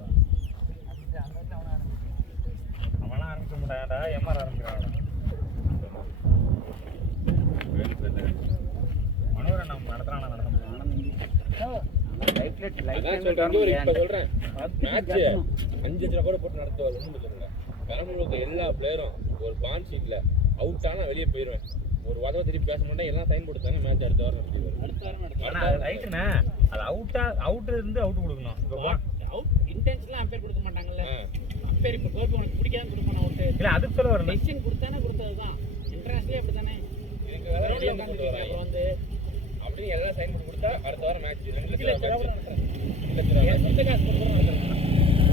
தான் அவனா ஆரம்பிக்க மாட்டாடா எம்ஆர் ஆரம்பிக்கிறான் மனோரை நம்ம நடத்துறானா நடத்த சொல்றேன் மேட்ச் 5 லட்சம் கூட போட்டு நடத்துவார் ஒன்றும் சொல்லுங்க பெரம்பலூருக்கு எல்லா பிளேயரும் ஒரு பான் ஷீட்ல அவுட் ஆனா வெளியே போயிடுவேன் ஒரு வாரம் திருப்பி பேச மாட்டேன் எல்லாம் சைன் போட்டுத்தாங்க மேட்ச் அடுத்த வாரம் நடத்துவார் ரைட்டுண்ணே அது அவுட் இருந்து அவுட் கொடுக்கணும் அவுட் இன்டென்ஷன்லாம் அம்பேர் கொடுக்க மாட்டாங்கல்ல அம்பேர் இப்போ கோபி உனக்கு பிடிக்காம கொடுப்பான அவுட் இல்ல அதுக்கு சொல்ல வரேன் டெசிஷன் கொடுத்தானே கொடுத்ததுதான் இன்டர்நேஷனலே அப்படிதானே இதுக்கு வந்து அப்படியே எல்லாம் சைன் போட்டு கொடுத்தா அடுத்த வாரம் மேட்ச் 2 லட்சம்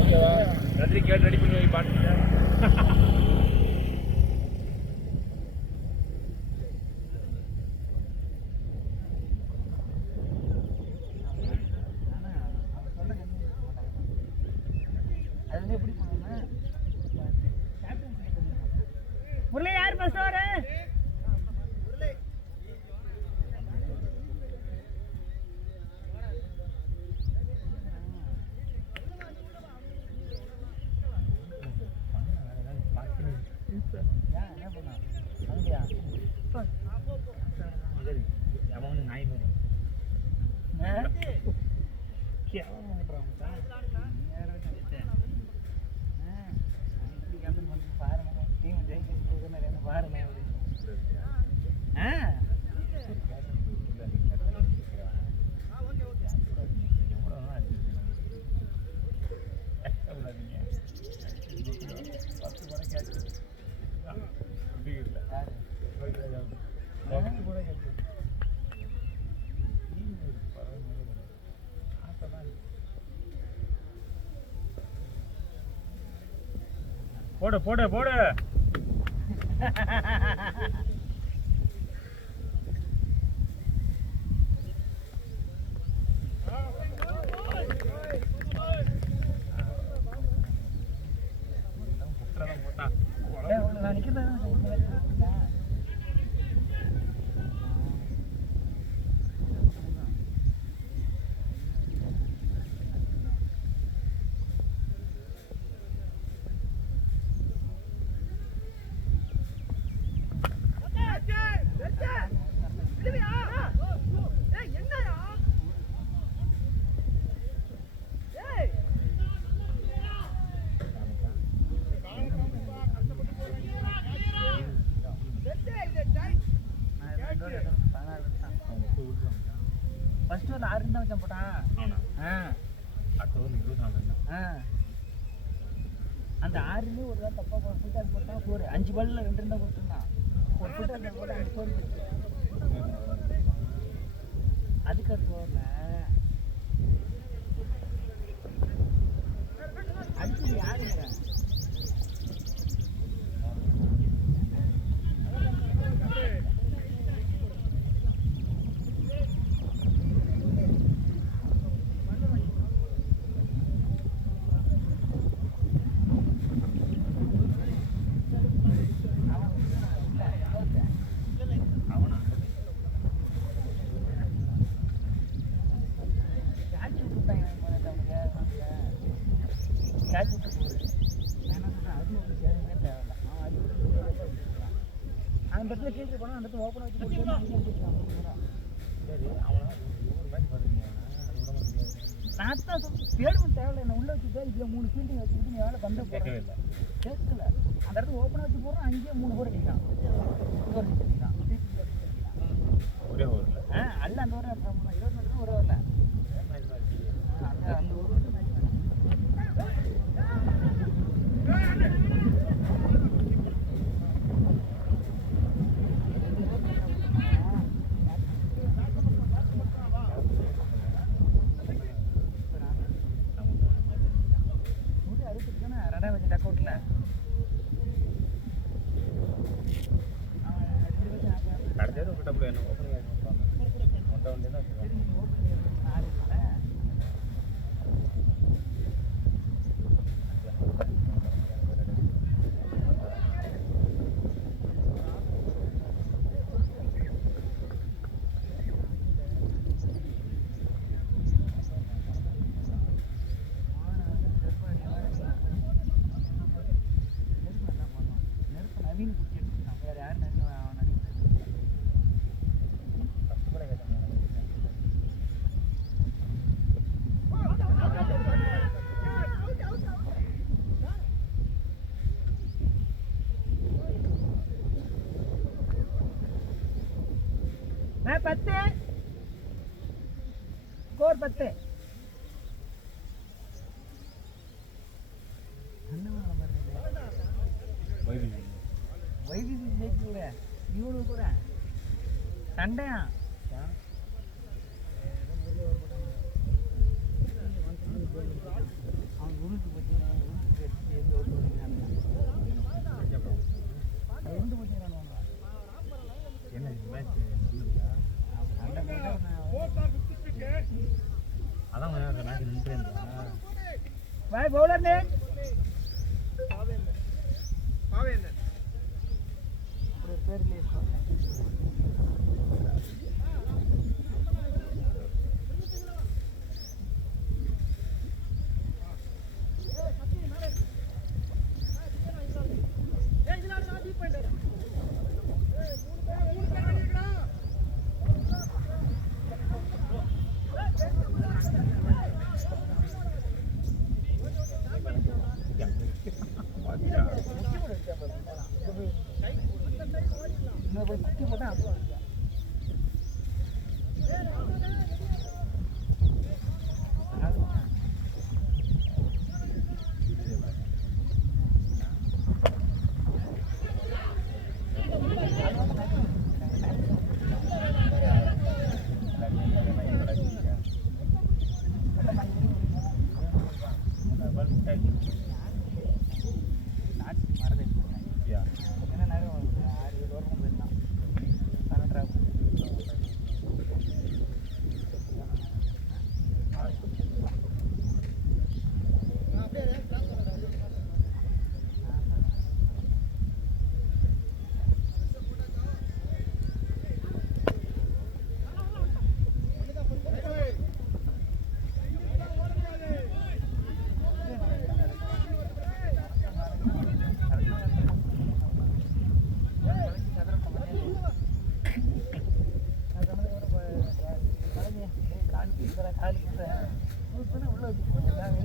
ஓகேவா நன்றி கேட்டு ரெடி பண்ணி வை பாட்டு முரளி யார் ஃபர்ஸ்ட் வர போடு போடு போடு ஃபர்ஸ்ட் ஒரு 6 தான் வச்சான் போட்டான் அடுத்த ஒரு 24 அந்த 6லேயே ஒரு தான் தப்பா ஃபுல் போட்டான் 4 5 பால்ல 2 இருந்தா கொடுத்துருந்தான் ஒரு ஃபுல் டாஸ் போட்டு 5 ஸ்கோர் அதுக்கு அது போகல அடுத்து யாருங்க அந்த இடத்துல கீழே போனால் அந்த இடத்துல ஓப்பனாக வச்சு சரி அவனா ஒரு மேட்ச் பார்த்துருக்கீங்க நான் தான் தேடுவேன் தேவையில்லை என்ன உள்ளே வச்சுட்டு இதில் 3 ஃபீல்டிங் வச்சுக்கிட்டு நீ வேலை பந்த கேட்கவே இல்லை கேட்கல அந்த இடத்துல ஓப்பனாக வச்சு போடுறோம் அங்கேயே 3 போர் அடிக்கலாம் ஒரே ஊரில் அல்ல அந்த ஊரில் 20 மீட்டர் ஒரு ஊரில் அந்த ஊர் வந்து கடைசியாக டபுள் என்ன ஓப்பனிங் ஆகிட்டு ஓவர் 10. வைத்தியம் ஜெயிக்கல இவனு கூட சண்டையா அவன் உருட்டு பார்த்தீங்கன்னா உருண்டு போச்சுங்கிறான் என்ன மேட்ச் சண்டை அதான் அந்த மேட்ச் நின்று இருந்தா பாய் பவுலர் நேம் ஒரு பேர் இன்னொரு குட்டி போட்டா உள்ள வச்சு வெளியே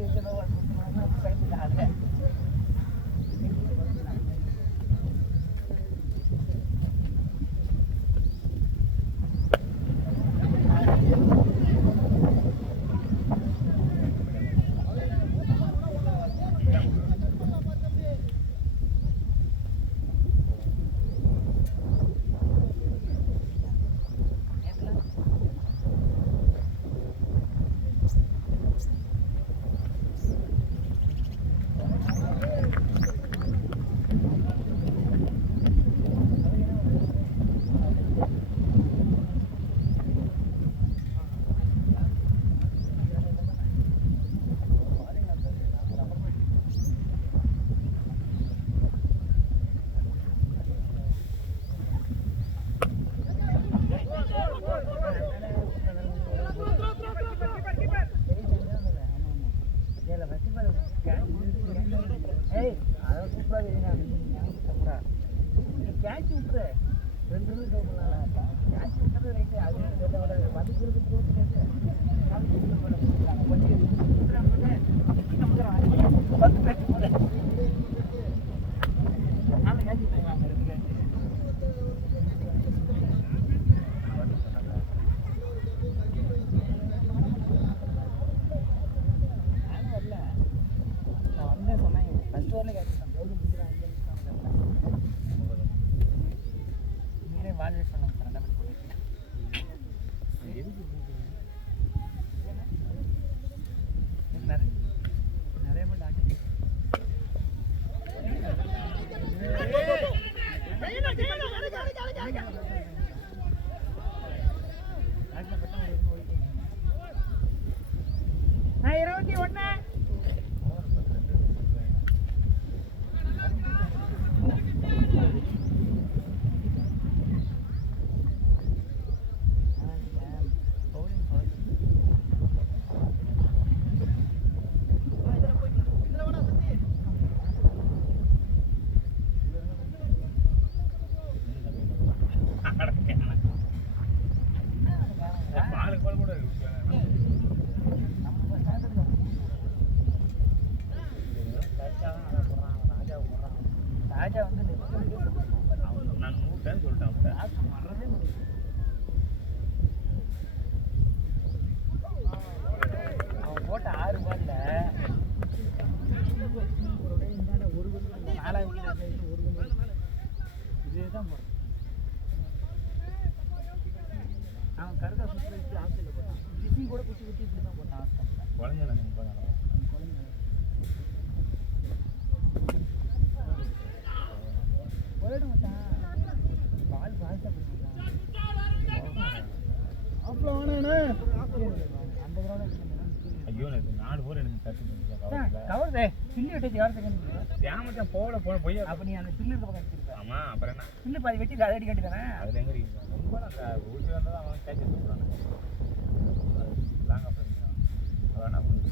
தான் போகிறான். அவன் கரெக்டாக சுற்றி வச்சு ஹாஸ்டலில் போட்டான். டிசி கூட குத்தி குத்தி இப்படி தான் போட்டான் ஹாஸ்டலில். குழந்தை குழந்தை போயிட மாட்டான். பால் பால்ஸாக போட மாட்டான். அப்புறம் வேணாண்ணே அந்த கிரௌண்ட் ஐயோ எனக்கு 4 போர் எனக்கு தட்டு கவர்தே பில்லு வெட்டி யார் செகண்ட் ஏமாத்தான் போக போய் அப்போ நீ அந்த பில்லு இருக்க பக்கம் எடுத்துருக்க. ஆமா அப்புறம் என்ன பில்லு பாதி வெட்டி அதை அடி கட்டி தானே. அதில் எங்கே இருக்கு ரொம்ப அந்த ஊட்டி வந்தால் அவன் கேட்க சொல்கிறாங்க லாங் அப்புறம் அவன் என்ன பண்ணுறது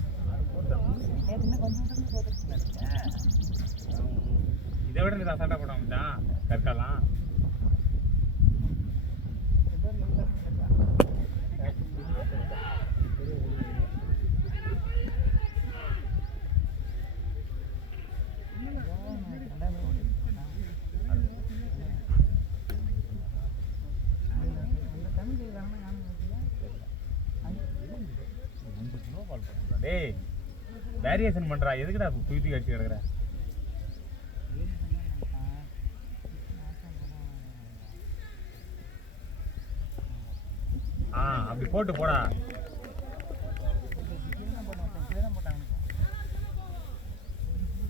இன்னும் கொஞ்சம் போட்டுருக்கேன். இதை விட நீ தான் சண்டை போட முடியான் கற்கலாம் டேய் வேரியேஷன் பண்றா எதுக்குடா தூக்கி கட்டி கிடக்குற அப்படி போட்டு போடா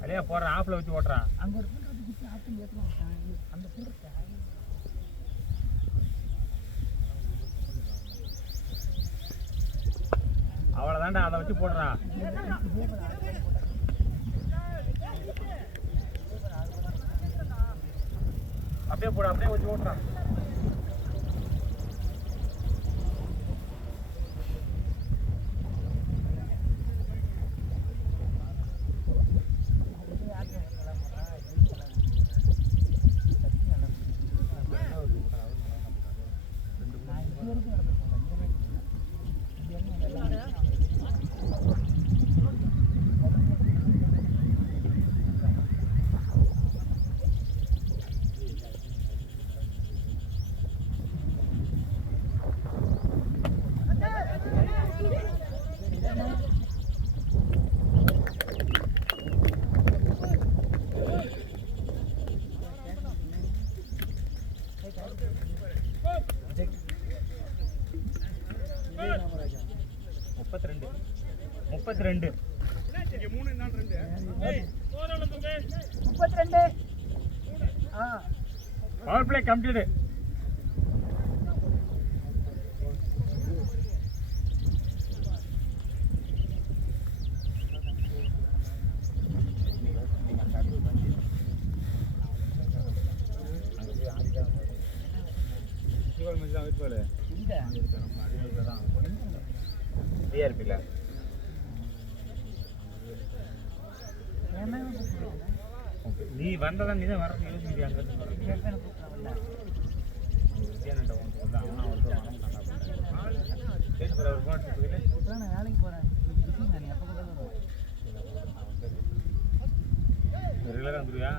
அடையா போடுற ஆப்ல வச்சு ஓட்டுறா அங்க ஒரு புல் ஆப்ஷன் ஏற்றலாம் அந்த புல் அவ்வளோதான்டா அதை வச்சு போடுறா அப்படியே போடு அப்படியே வச்சு ஓட்டுறா ரெண்டு 32 பவர் பிளே கம்ப்ளீட் டிஆர்பியில் நீ வந்ததான் நீ தான் வர யோசிக்கிறியா வேலைக்கு போறேன் ரெகுலராக வந்துருவியா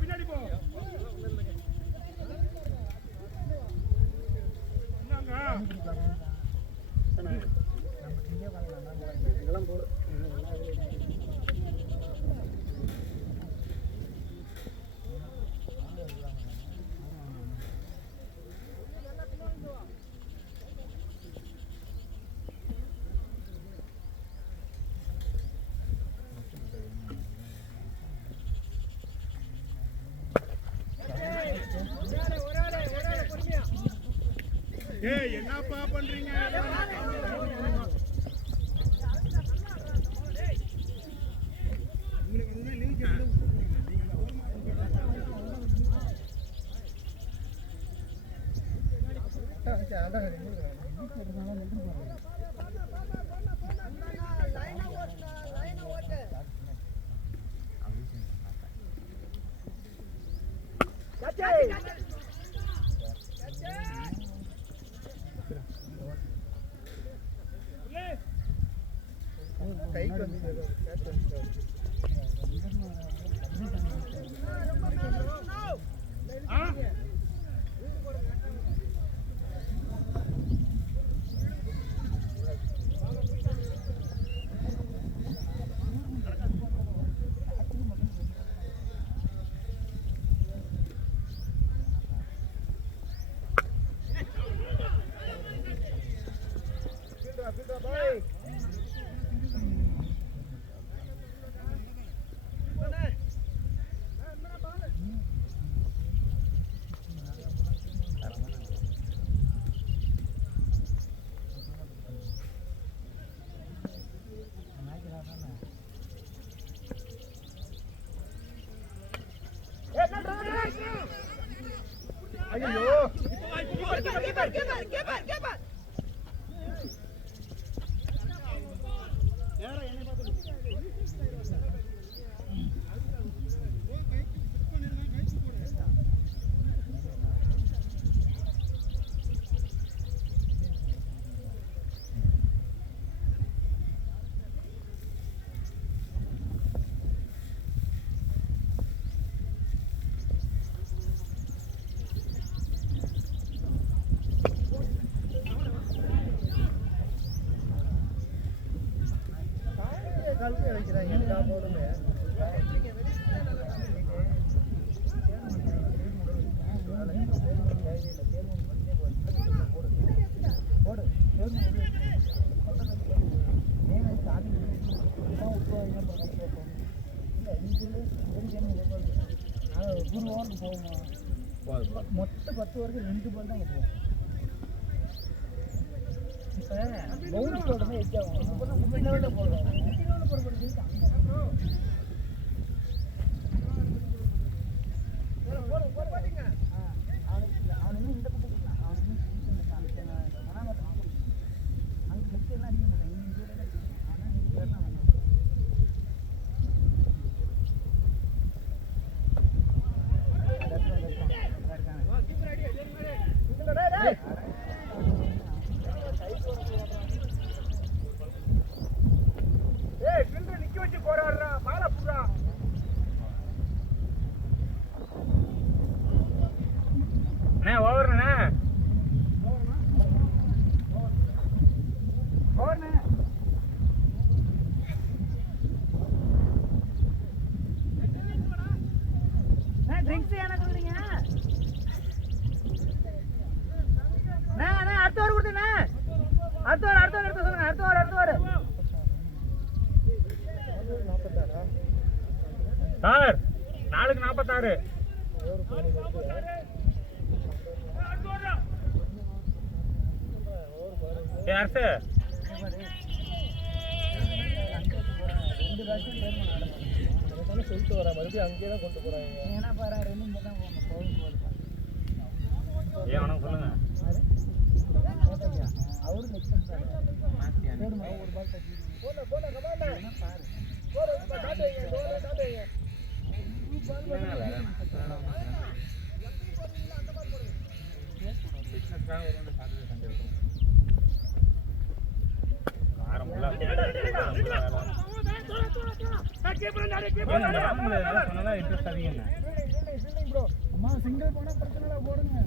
பின்னாடி போ ஏய் என்னப்பா பண்றீங்க ஐயோ கழுத்து வைக்கிறாங்க எல்லா போடுமே போடு குருவான்னு போகுமா மொத்தம் 10 வரைக்கும் 2 பால் தான் போகும். இப்போ பவுன்ஸ் போடுறது எச்சாகும் லெவலில் போடுவாங்க அவனுக்கு இந்த பக்கம் அவனுக்கு அங்கே கட்சி எல்லாம் அடிக்க மாட்டாங்க நிக்க வச்சு போறாடுறா மாலை புறா அண்ணே ஓவர்ண்ணே ட்ரிங்க்ஸ் ஏன்னா கொடுக்குறீங்க அடுத்த வாரம் கொடுத்தேண்ணே அடுத்த வாரம் எடுத்து சொல்லுங்க அடுத்த வாரம் சார் 4:46 அரசு சொல்லிட்டு வரேன் மறுபடியும் அங்கேயே தான் கொண்டு போறாங்க ஏன்னா பாரு ரெண்டு இங்கே தான் போகணும் ஏன் வேணும் சொல்லுங்க அவரு நெக்ஸ்ட் ஒரு பால் தட்டி அம்மா சிங்கிள் போனா பிரச்சனை போடுங்க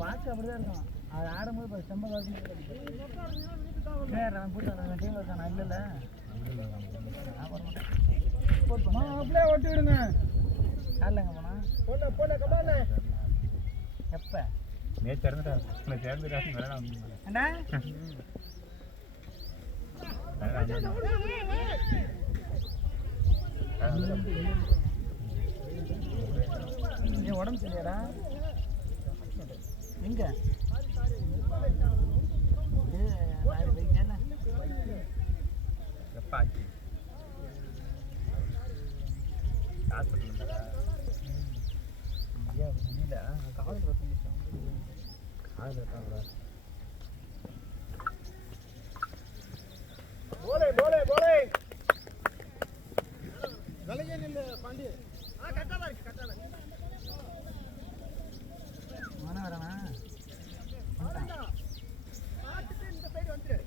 பார்த்து அப்படிதான் இருக்கும் அது ஆடும்போது செம்ப டீம் இருக்கான் இல்லைல்ல அப்படியே ஓட்டி விடுங்க காலைங்க போனா போல எப்ப நேற்று இறந்துட்டேன் சேர்ந்து காசு ஏண்டா உடம்பு சரியாடா எங்க எப்ப ஆச்சு முடியல காலேஜ் போலே விலையே நில்லு பாண்டி கரெக்டாக தான் இருக்கு மன வரண்ணா பார்த்துட்டு இந்த சைடு வந்துரு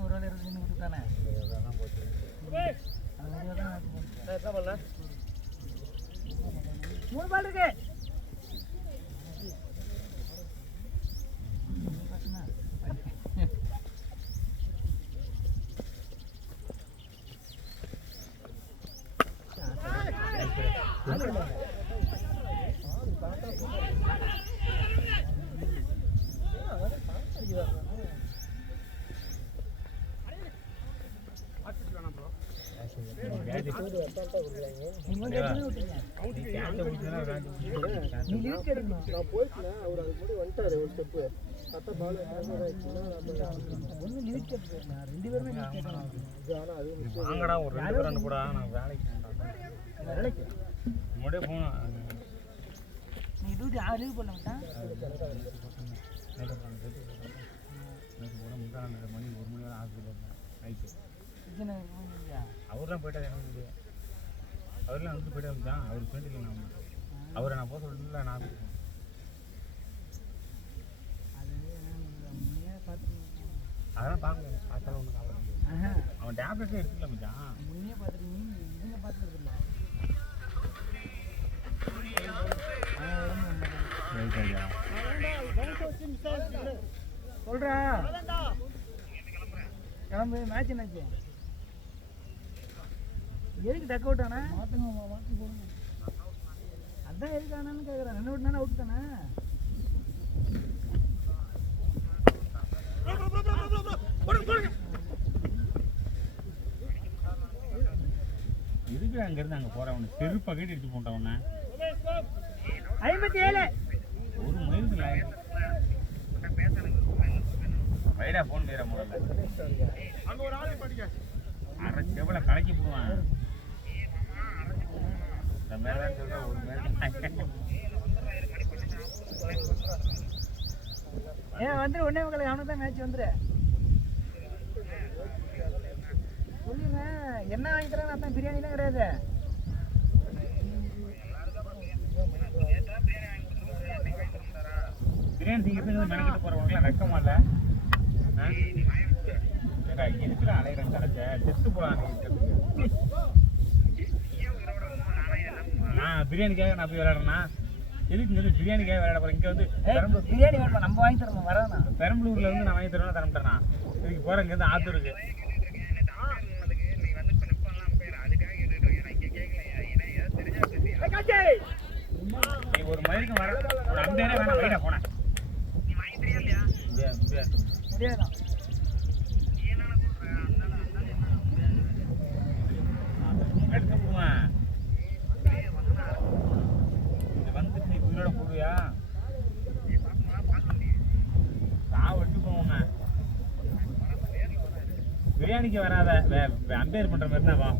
ஒரு வேலை இருக்கு விட்டுட்டானே மூணு பால் இருக்கு நீங்க கேட்டீங்க விட்டீங்க. நீ லீவ் கேட்டீங்க. நான் போயிட்டேன். அவர் அது முடி வந்துட்டாரு ஒரு ஸ்டெப். அத்த பால் ஒண்ணு லீவ் கேட்டீங்க. ரெண்டு பேருமே லீவ் கேட்டாங்க. ஆனா அது வாங்கடா ஒரு ரெண்டு பேர் அனுப்புடா நான் வேலைக்கு போறேன். வேலைக்கு முடி போணும். நீ டியூட்டி 6 லீவ் பண்ண மாட்டான். மணி 1 மணி வரை ஆகுது நைட்டு. அவர்லாம் போயிட்டா எனக்கு முடியாது. அவர்லாம் வந்து போயிட்டு வந்துட்டான். அவர் ஃப்ரெண்டு இல்லை நான் அவரை நான் போக சொல்லல நான் அதெல்லாம் பார்க்க பார்த்தாலும் ஒன்றும் காரணம் அவன் டேப்லெட்டே எடுத்துக்கல மச்சான். முன்னே பார்த்துருக்கீங்க இவங்க பார்த்துருக்குல்ல. சொல்றா கிளம்பு. மேட்ச் என்னாச்சு? எதுக்கு டக் அவுட் ஆனா? மாற்றி போடுங்க. அதான் எதுக்கு ஆனான்னு கேட்குறேன். ரன் அவுட் தானே அவுட் தானே? இதுக்கு அங்கேருந்து அங்கே போகிறவனு செருப்பை கேட்டு எடுத்து போட்டவன 57 ஒரு மயிலுக்கு வைடா ஃபோன் பேர முதல்ல அங்கே ஒரு ஆள் படிக்க அரை செவலை கலக்கி போடுவான். இந்த மாதிரி தான் சொல்கிறேன். ஒரு மாதிரி ஏன் வந்துடு ஒன்றே உங்களுக்கு அவனுக்கு தான் மேட்ச் வந்துடு சொல்லுங்க. என்ன வாங்கி தராங்க? அதான் பிரியாணி தான் கிடையாது. பிரியாணி திங்கிறது மெனக்கிட்டு போகிறவங்களுக்குலாம் வெக்கமா இல்லை. இருக்கிற அலையிறேன் கடைச்ச செத்து போகலாம். பிரியாணிக்காக நான் போய் விளையாடுறேன்னா எதுக்கு இங்கே வந்து பிரியாணிக்காக விளையாட போகிறேன்? இங்கே வந்து பெரம்பலூர் பிரியாணி வேணுமா? நம்ம வாங்கி தரணும் வரேண்ணா. பெரம்பலூரில் வந்து நான் வாங்கி தரணும் தரமாட்டேண்ணா. இதுக்கு போகிற இங்கேருந்து ஆத்தூருக்கு நீ ஒரு மயிலுக்கு வர ஒரு அம்பேரே வேணாம். வைடா போனேன் முடியாது முடியாது முடியாதான். எடுத்து போவேன். இது வந்துட்டு நீ உயிரோட போடுவியா? சாவு எடுத்து போவோங்க. பிரியாணிக்கு வராத அம்பேர் பண்ற மாதிரி தான் வா.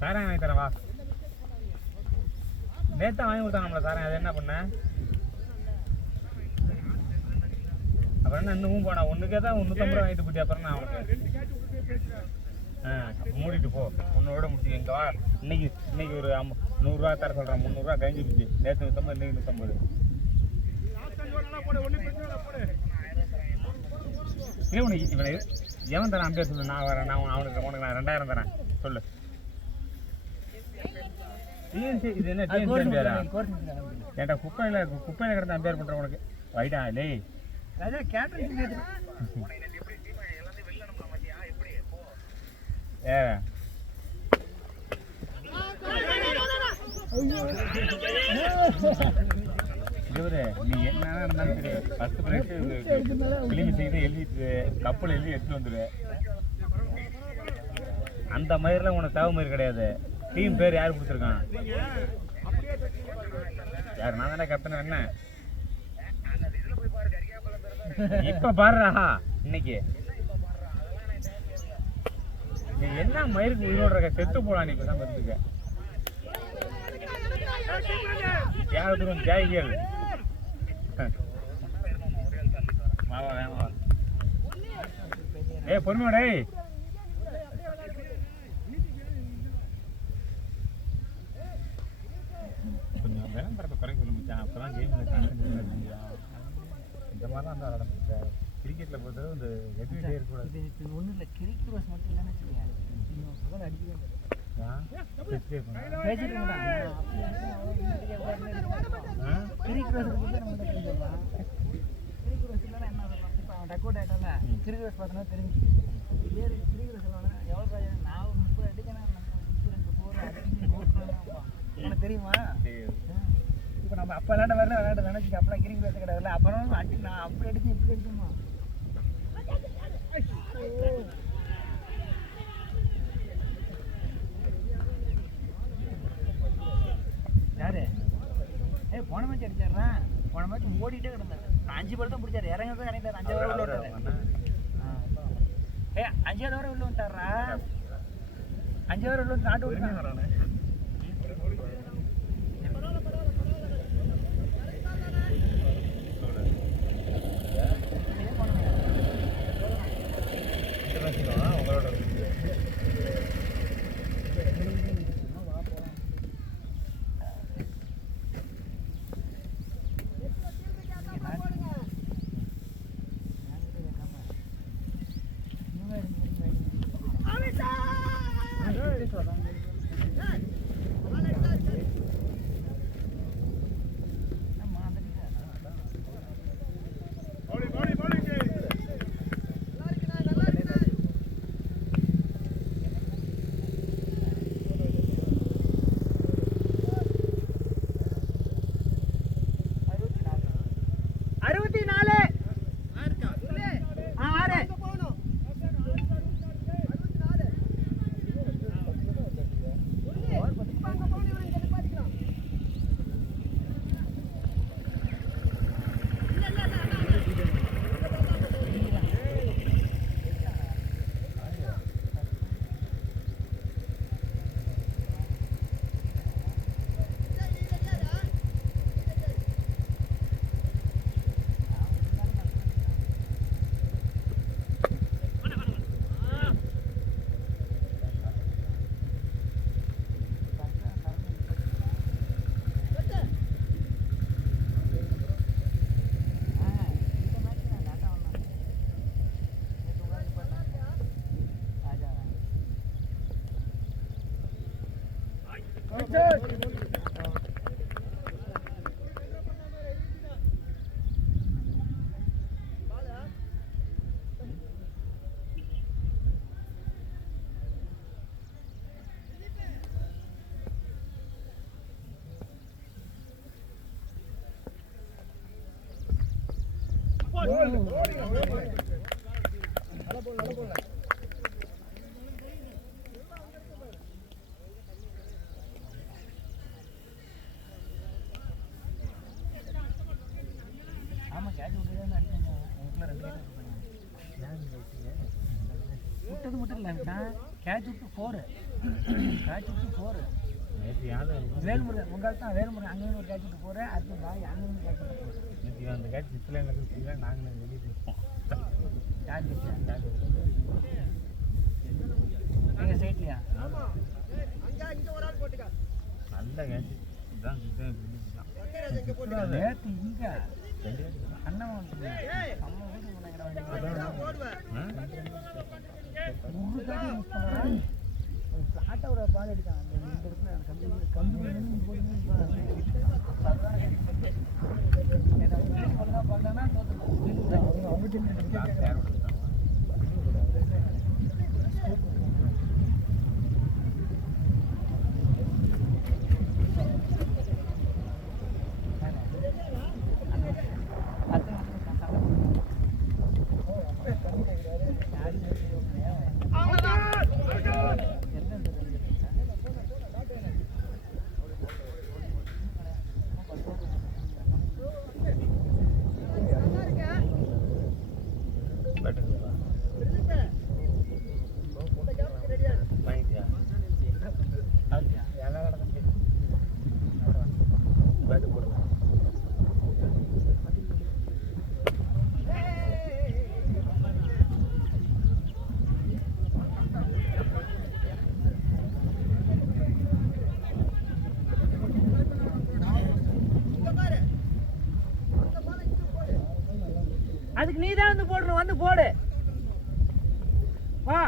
சாராயம் வாங்கி தரேன் வா. நேற்று வாங்கி கொடுத்தாங்கல்ல சாராயம். அது என்ன பண்ண? அப்புறம் என்ன இன்னும் போனா ஒன்றுக்கே தான் 350 ரூபா வாங்கிட்டு போயிட்டு அப்புறம் நான் அவனுக்கு மூடிட்டு போ. உன்னோட முடிச்சு எங்க வா. இன்னைக்கு ஒரு 100 ரூபா தர சொல்கிறேன். 300 ரூபா கழிஞ்சு போச்சு. நேற்று 150 இன்னைக்கு 150. இவனை எவன் தரேன் அம்பேர் சொல்லு. நான் வரேன். நான் அவனுக்கு நான் 2000 தரேன் சொல்லு. இது என்ன ஏன்டா குப்பையில் கிடந்து அம்பேர் பண்ணுற உனக்கு வைடா லே ஏ இவரு நீ என்ன இருந்தாலும் சரி ஃபர்ஸ்ட் ப்ரைஸ் பிலிமி செய்து எழுதிட்டு கப்பல் எழுதி எடுத்துட்டு வந்துடு. அந்த மயிரில் உனக்கு தேவை மயிர் கிடையாது. டீம் பேர் யார் கொடுத்துருக்கான்? யார்? நான் தானே கேப்டன். என்ன இப்ப பாருடா இன்னைக்கு நீ என்ன மயிருக்கு உயிரோட செத்து போடா. நீ இப்பதான் வந்துருக்க யாரும் ஜாய்கள் வாவா வேமா. ஏ பொறுமையோடே கொஞ்சம் விளம்பரத்தை குறைக்க சொல்லிச்சான். அப்போதான் கேமில் கான்சென்ட்ரேட் முடியும். இந்த மாதிரி தான் அந்த விளாட கிரிக்கெட்டில் பொறுத்தவரை இந்த எதுவுமே இருக்கக்கூடாது. இது ஒன்றும் இல்லை. கிரிக்கெட் ரோஸ் மட்டும் இல்லைன்னு வச்சுக்கேன். நீங்கள் அடிக்கவே தெரியுமா? இப்போ நம்ம அப்போ விளையாட வரல விளையாட நினைச்சிக்க. அப்பெல்லாம் கிரிக்கெட் கிடையாது. அப்புறம் அடி நான் அப்படி அடிச்சு இப்படி அடிக்குமா? யாரு போன மேட்ச் அடிச்சாடுறான். போன மேட்ச் ஓடிட்டே கிடந்தாரு. 5 பால் தான் பிடிச்சாரு. இறங்கதான் இறங்கிட்டாரு. 5 ஓவர் உள்ள விட்டாரு. 5 ஓவர் உள்ள விட்டாரா? 5 ஓவர் உள்ள நாட்டு விட்டுறான். ஆமா கேட்ச் விட்டுதான் அடிச்சாங்க. விட்டது மட்டும் இல்லை, கேட்ச் விட்டு 4 வேல்முருகன் உங்கள்கிட்ட தான் வேல்முருகன் அங்கே ஒரு கேட்ச் விட்டு 4 அடுத்து பாய் அங்கே கேட்ச் விட்டு 4 நேற்று அந்த கேட்ச் சிப்பில் எனக்கு நாங்கள் வெளியே போயிருப்போம். கேட்ச் எங்கள் சைட்லையா நல்ல கேட்ச் இதுதான் நேற்று இங்கே அண்ணன் ஃப்ளாட்டாக ஒரு பால் அடித்தான். இந்த இடத்துல கம்பி பண்ணா அதுக்கு நீ தான் வந்து போடுற, வந்து போடு வா.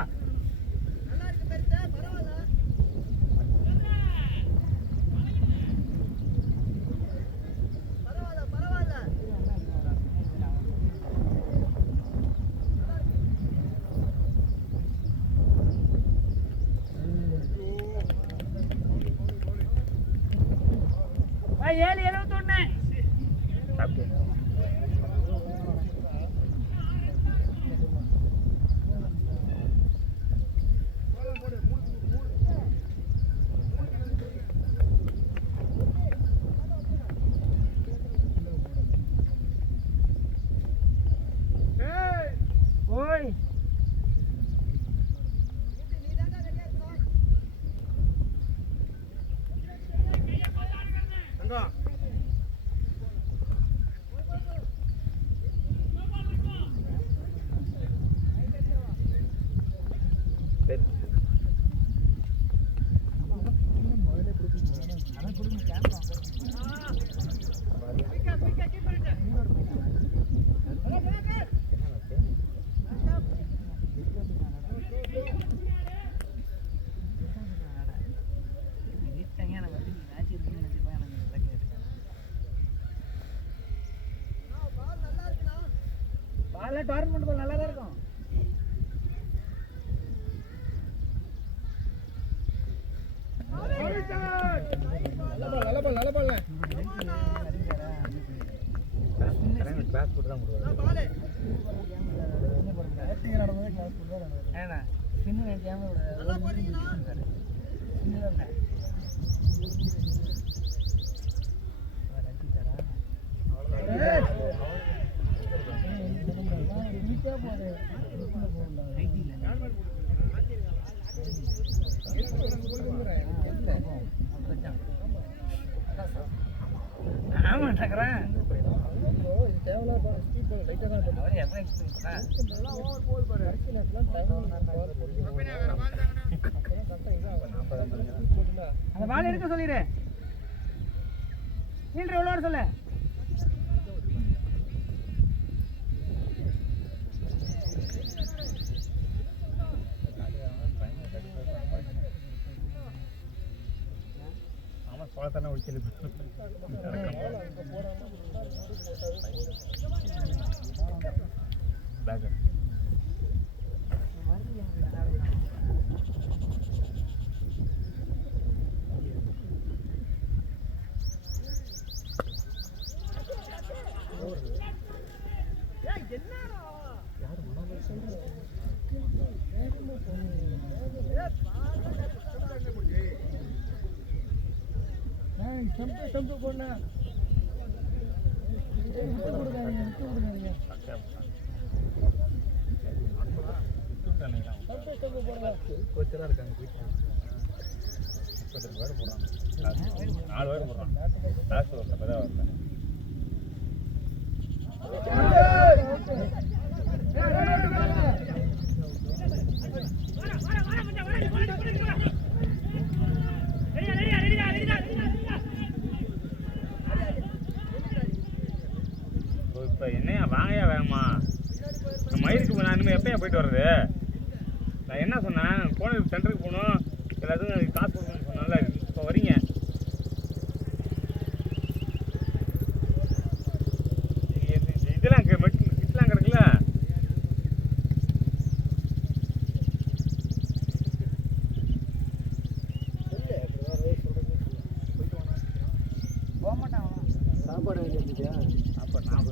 நல்ல டோர்னமெண்ட் போல் நல்லா தான் இருக்கும். நல்ல பால் கிளாஸ் போட்டு தான் கொடுவாரு. ஏன்னா பின்னு நினைக்காம அந்த பால் எடுக்க சொல்லிடு. நீங்க எவ்வளோ சொல்லு. ஆமா சோளத்தானே ஒழிச்சது. பேக் ஸ்டம்ப் போடுனா விட்டு கொடுக்காதீங்க. கோச்சராக இருக்காங்க வீட்டில் 32 பேர் போடுறாங்க. 4 பேர் போடுறாங்க. லாஸ்ட் வரல இப்போ தான் வரல. இப்போ என்னையா வாங்கயா வேகமா மயிருக்கு நான் இனிமேல் எப்பயா போயிட்டு வர்றது? நான் என்ன சொன்னேன், கோயில் சென்டருக்கு போகணும், எல்லாத்துக்கும் காசு கொடுக்கணும்னு சொன்னால. இப்போ வரீங்க இதெல்லாம் இதெல்லாம் கிடக்குல. போக மாட்டான் சாப்பாடு வாங்கிட்டியா? அப்போ நான்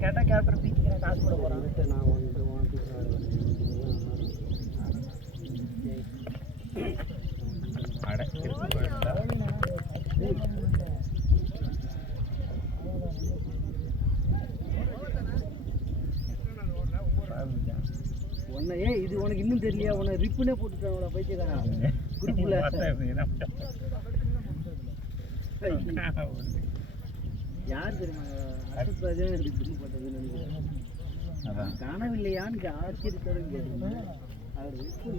கேட்டால் கேப்டர் பீச்சிக்கிறேன், காசு போட போகிறான். நான் உன்னை ஏன் இது உனக்கு இன்னும் தெரியலையா? உன்னை ரிப்புனே போட்டுட்டாங்களா பைத்தியக்காரா குரூப்ல? யார் தெரியுமா அசுத்ராஜன் ரிப்புன்னு போட்டதுன்னு நினைக்கிறேன். காணவில்லையான்னு ஆச்சரியத்தோடு கேட்குறேன். அவர் ரிப்பு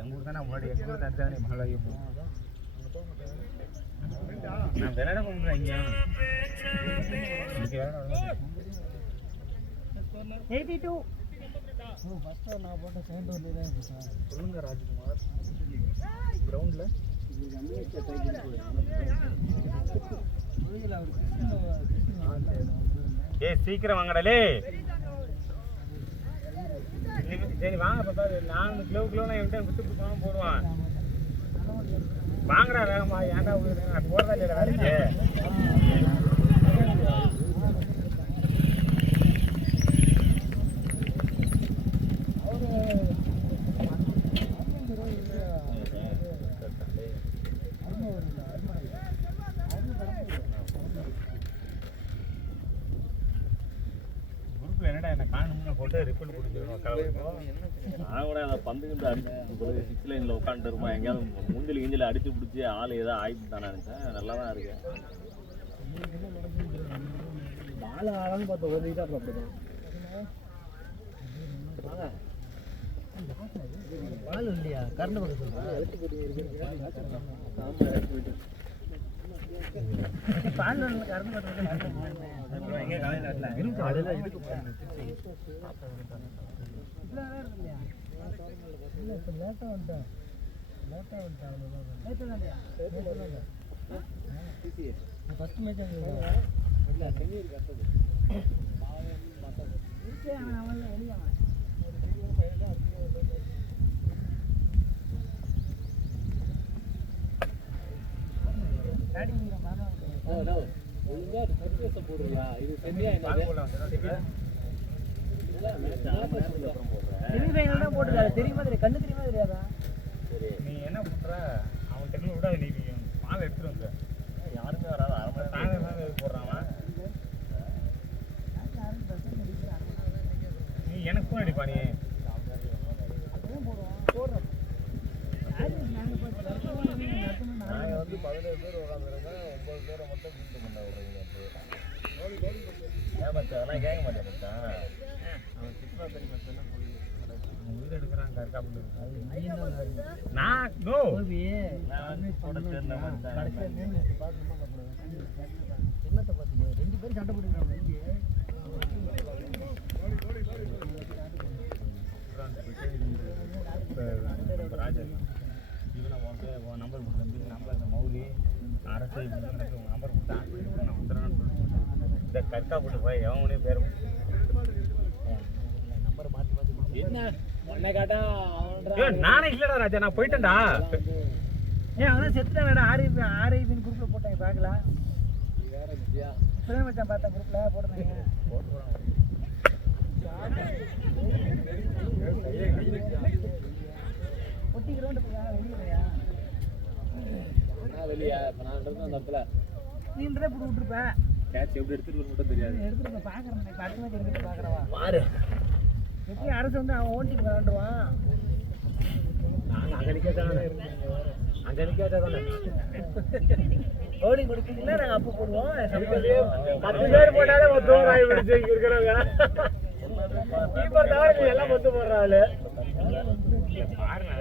எங்கள் ஊர் தானே முன்னாடி எங்கள் ஊர் தானே மழை நான் விளையாட பண்ணுறேன். இங்கே விளையாட 82 ஃபர்ஸ்ட் ஓவர் நான் போட்ட செகண்ட் ஓவர்ல தான் சார். சொல்லுங்க ராஜ்குமார். கிரவுண்டில் ஏய் சீக்கிரம் வாங்கடலே. சரி வாங்க பார்த்தா 4 கிலோனா என்கிட்ட விட்டு கொடுக்காம போடுவான். வாங்கடா வேகமா. ஏன்டா நான் போகிறதா இல்லையா வேலைக்கு? என்னடா என்ன காணும்னு போட்டு ரிப்போர்ட் கொடுத்துருவோம். நான் கூட அதை பந்துக்கிட்டு பிறகு 6 லைனில் உட்காந்துட்டு இருப்போம். எங்கேயாவது மூஞ்சில் கிஞ்சில் அடித்து பிடிச்சி ஆள் ஏதோ ஆகிட்டு தானே நினச்சேன். நல்லா தான் இருக்கேன். பால் ஆளான்னு பார்த்து ஓடிக்கிட்டா அப்படிதான் வாங்க பால் இல்லையா கரண்ட் போட்டு சொல்றேன் எடுத்து போட்டு பால் கரண்ட் போட்டு எங்க காலையில இல்ல இருக்கு காலையில இருக்கு இல்ல இப்ப லேட்டா வந்துட்டேன் ஃபர்ஸ்ட் மேட்ச் அங்க இல்ல சென்னையில் கட்டது அவன் வெளியே தெரியுமா கண்ணு தெரியுமா தெரியாதா நீ என்ன பண்ற அவன் டெக்னிக் விட நீ மாலை எடுத்துட்டு வந்து யாருமே வராது அரை மணி நேரம் போடுறான் நீ எனக்கு போன் அடிப்பா நீ நாங்கள் வந்து 17 பேர் உட்காந்துருக்கோம் 9 பேரை மட்டும் கூப்பிட்டு பண்ண விடுறீங்க ஏன் மச்சான் அதெல்லாம் கேட்க மாட்டேன் மச்சான் அவன் சித்ரா தனி மச்சான் வீடு எடுக்கிறான் கரெக்டாக நான் நோ என்னத்தை பார்த்தீங்க 2 பேரும் சண்டை போட்டுக்கிறாங்க ராஜன் இவனை உன் நம்பர் கொடுத்து நம்பர் இந்த மௌலி அரசு உன் நம்பர் கொடுத்தா நான் வந்துடுறேன்னு சொல்லிட்டு இந்த கற்கா போட்டு போய் எவனே பேர் நம்பரை மாற்றி என்ன உன்னை காட்டா நானே இல்லடா ராஜா நான் போயிட்டேன்டா ஏன் அவன் செத்துட்டான் ஆர்ஐபின்னு குரூப்ல போட்டாங்க பார்க்கலாம் வேற வித்தியா இப்பதான் மச்சான் பார்த்தேன் குரூப்ல போட்டுருந்தாங்க ஒட்டி கிரவுண்டு வெளியா வெளியா இப்போ நான் இருந்தேன் அந்த இடத்துல நீன்றே போட்டு விட்டுருப்பேன் கேட்ச் எப்படி எடுத்துட்டு மட்டும் தெரியாது எடுத்துருப்பேன் பார்க்குறேன் இப்போ அடுத்த மாதிரி எடுத்துட்டு பார்க்குறவா பாரு எப்படி அரசு வந்து அவன் ஓட்டி விளாண்டுவான் நாங்கள் அங்கே நிற்காதானே அங்கே நிற்காதானே ஓடி கொடுத்தீங்கன்னா நாங்கள் அப்போ போடுவோம் 10 பேர் போட்டாலே மொத்தம் ஆகி பிடிச்சி இங்கே இருக்கிறவங்க கீப்பர் தவிர எல்லாம் மொத்து போடுறாள் பாருங்க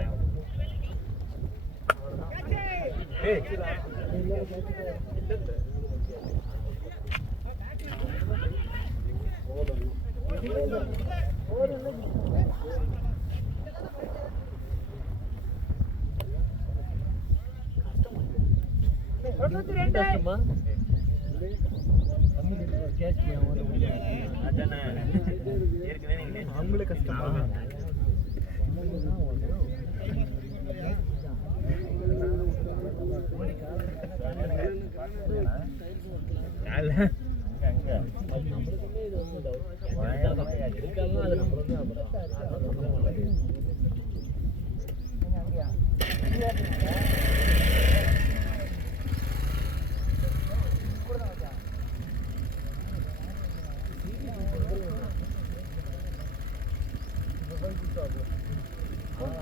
அவங்களுக்கு கஷ்டமா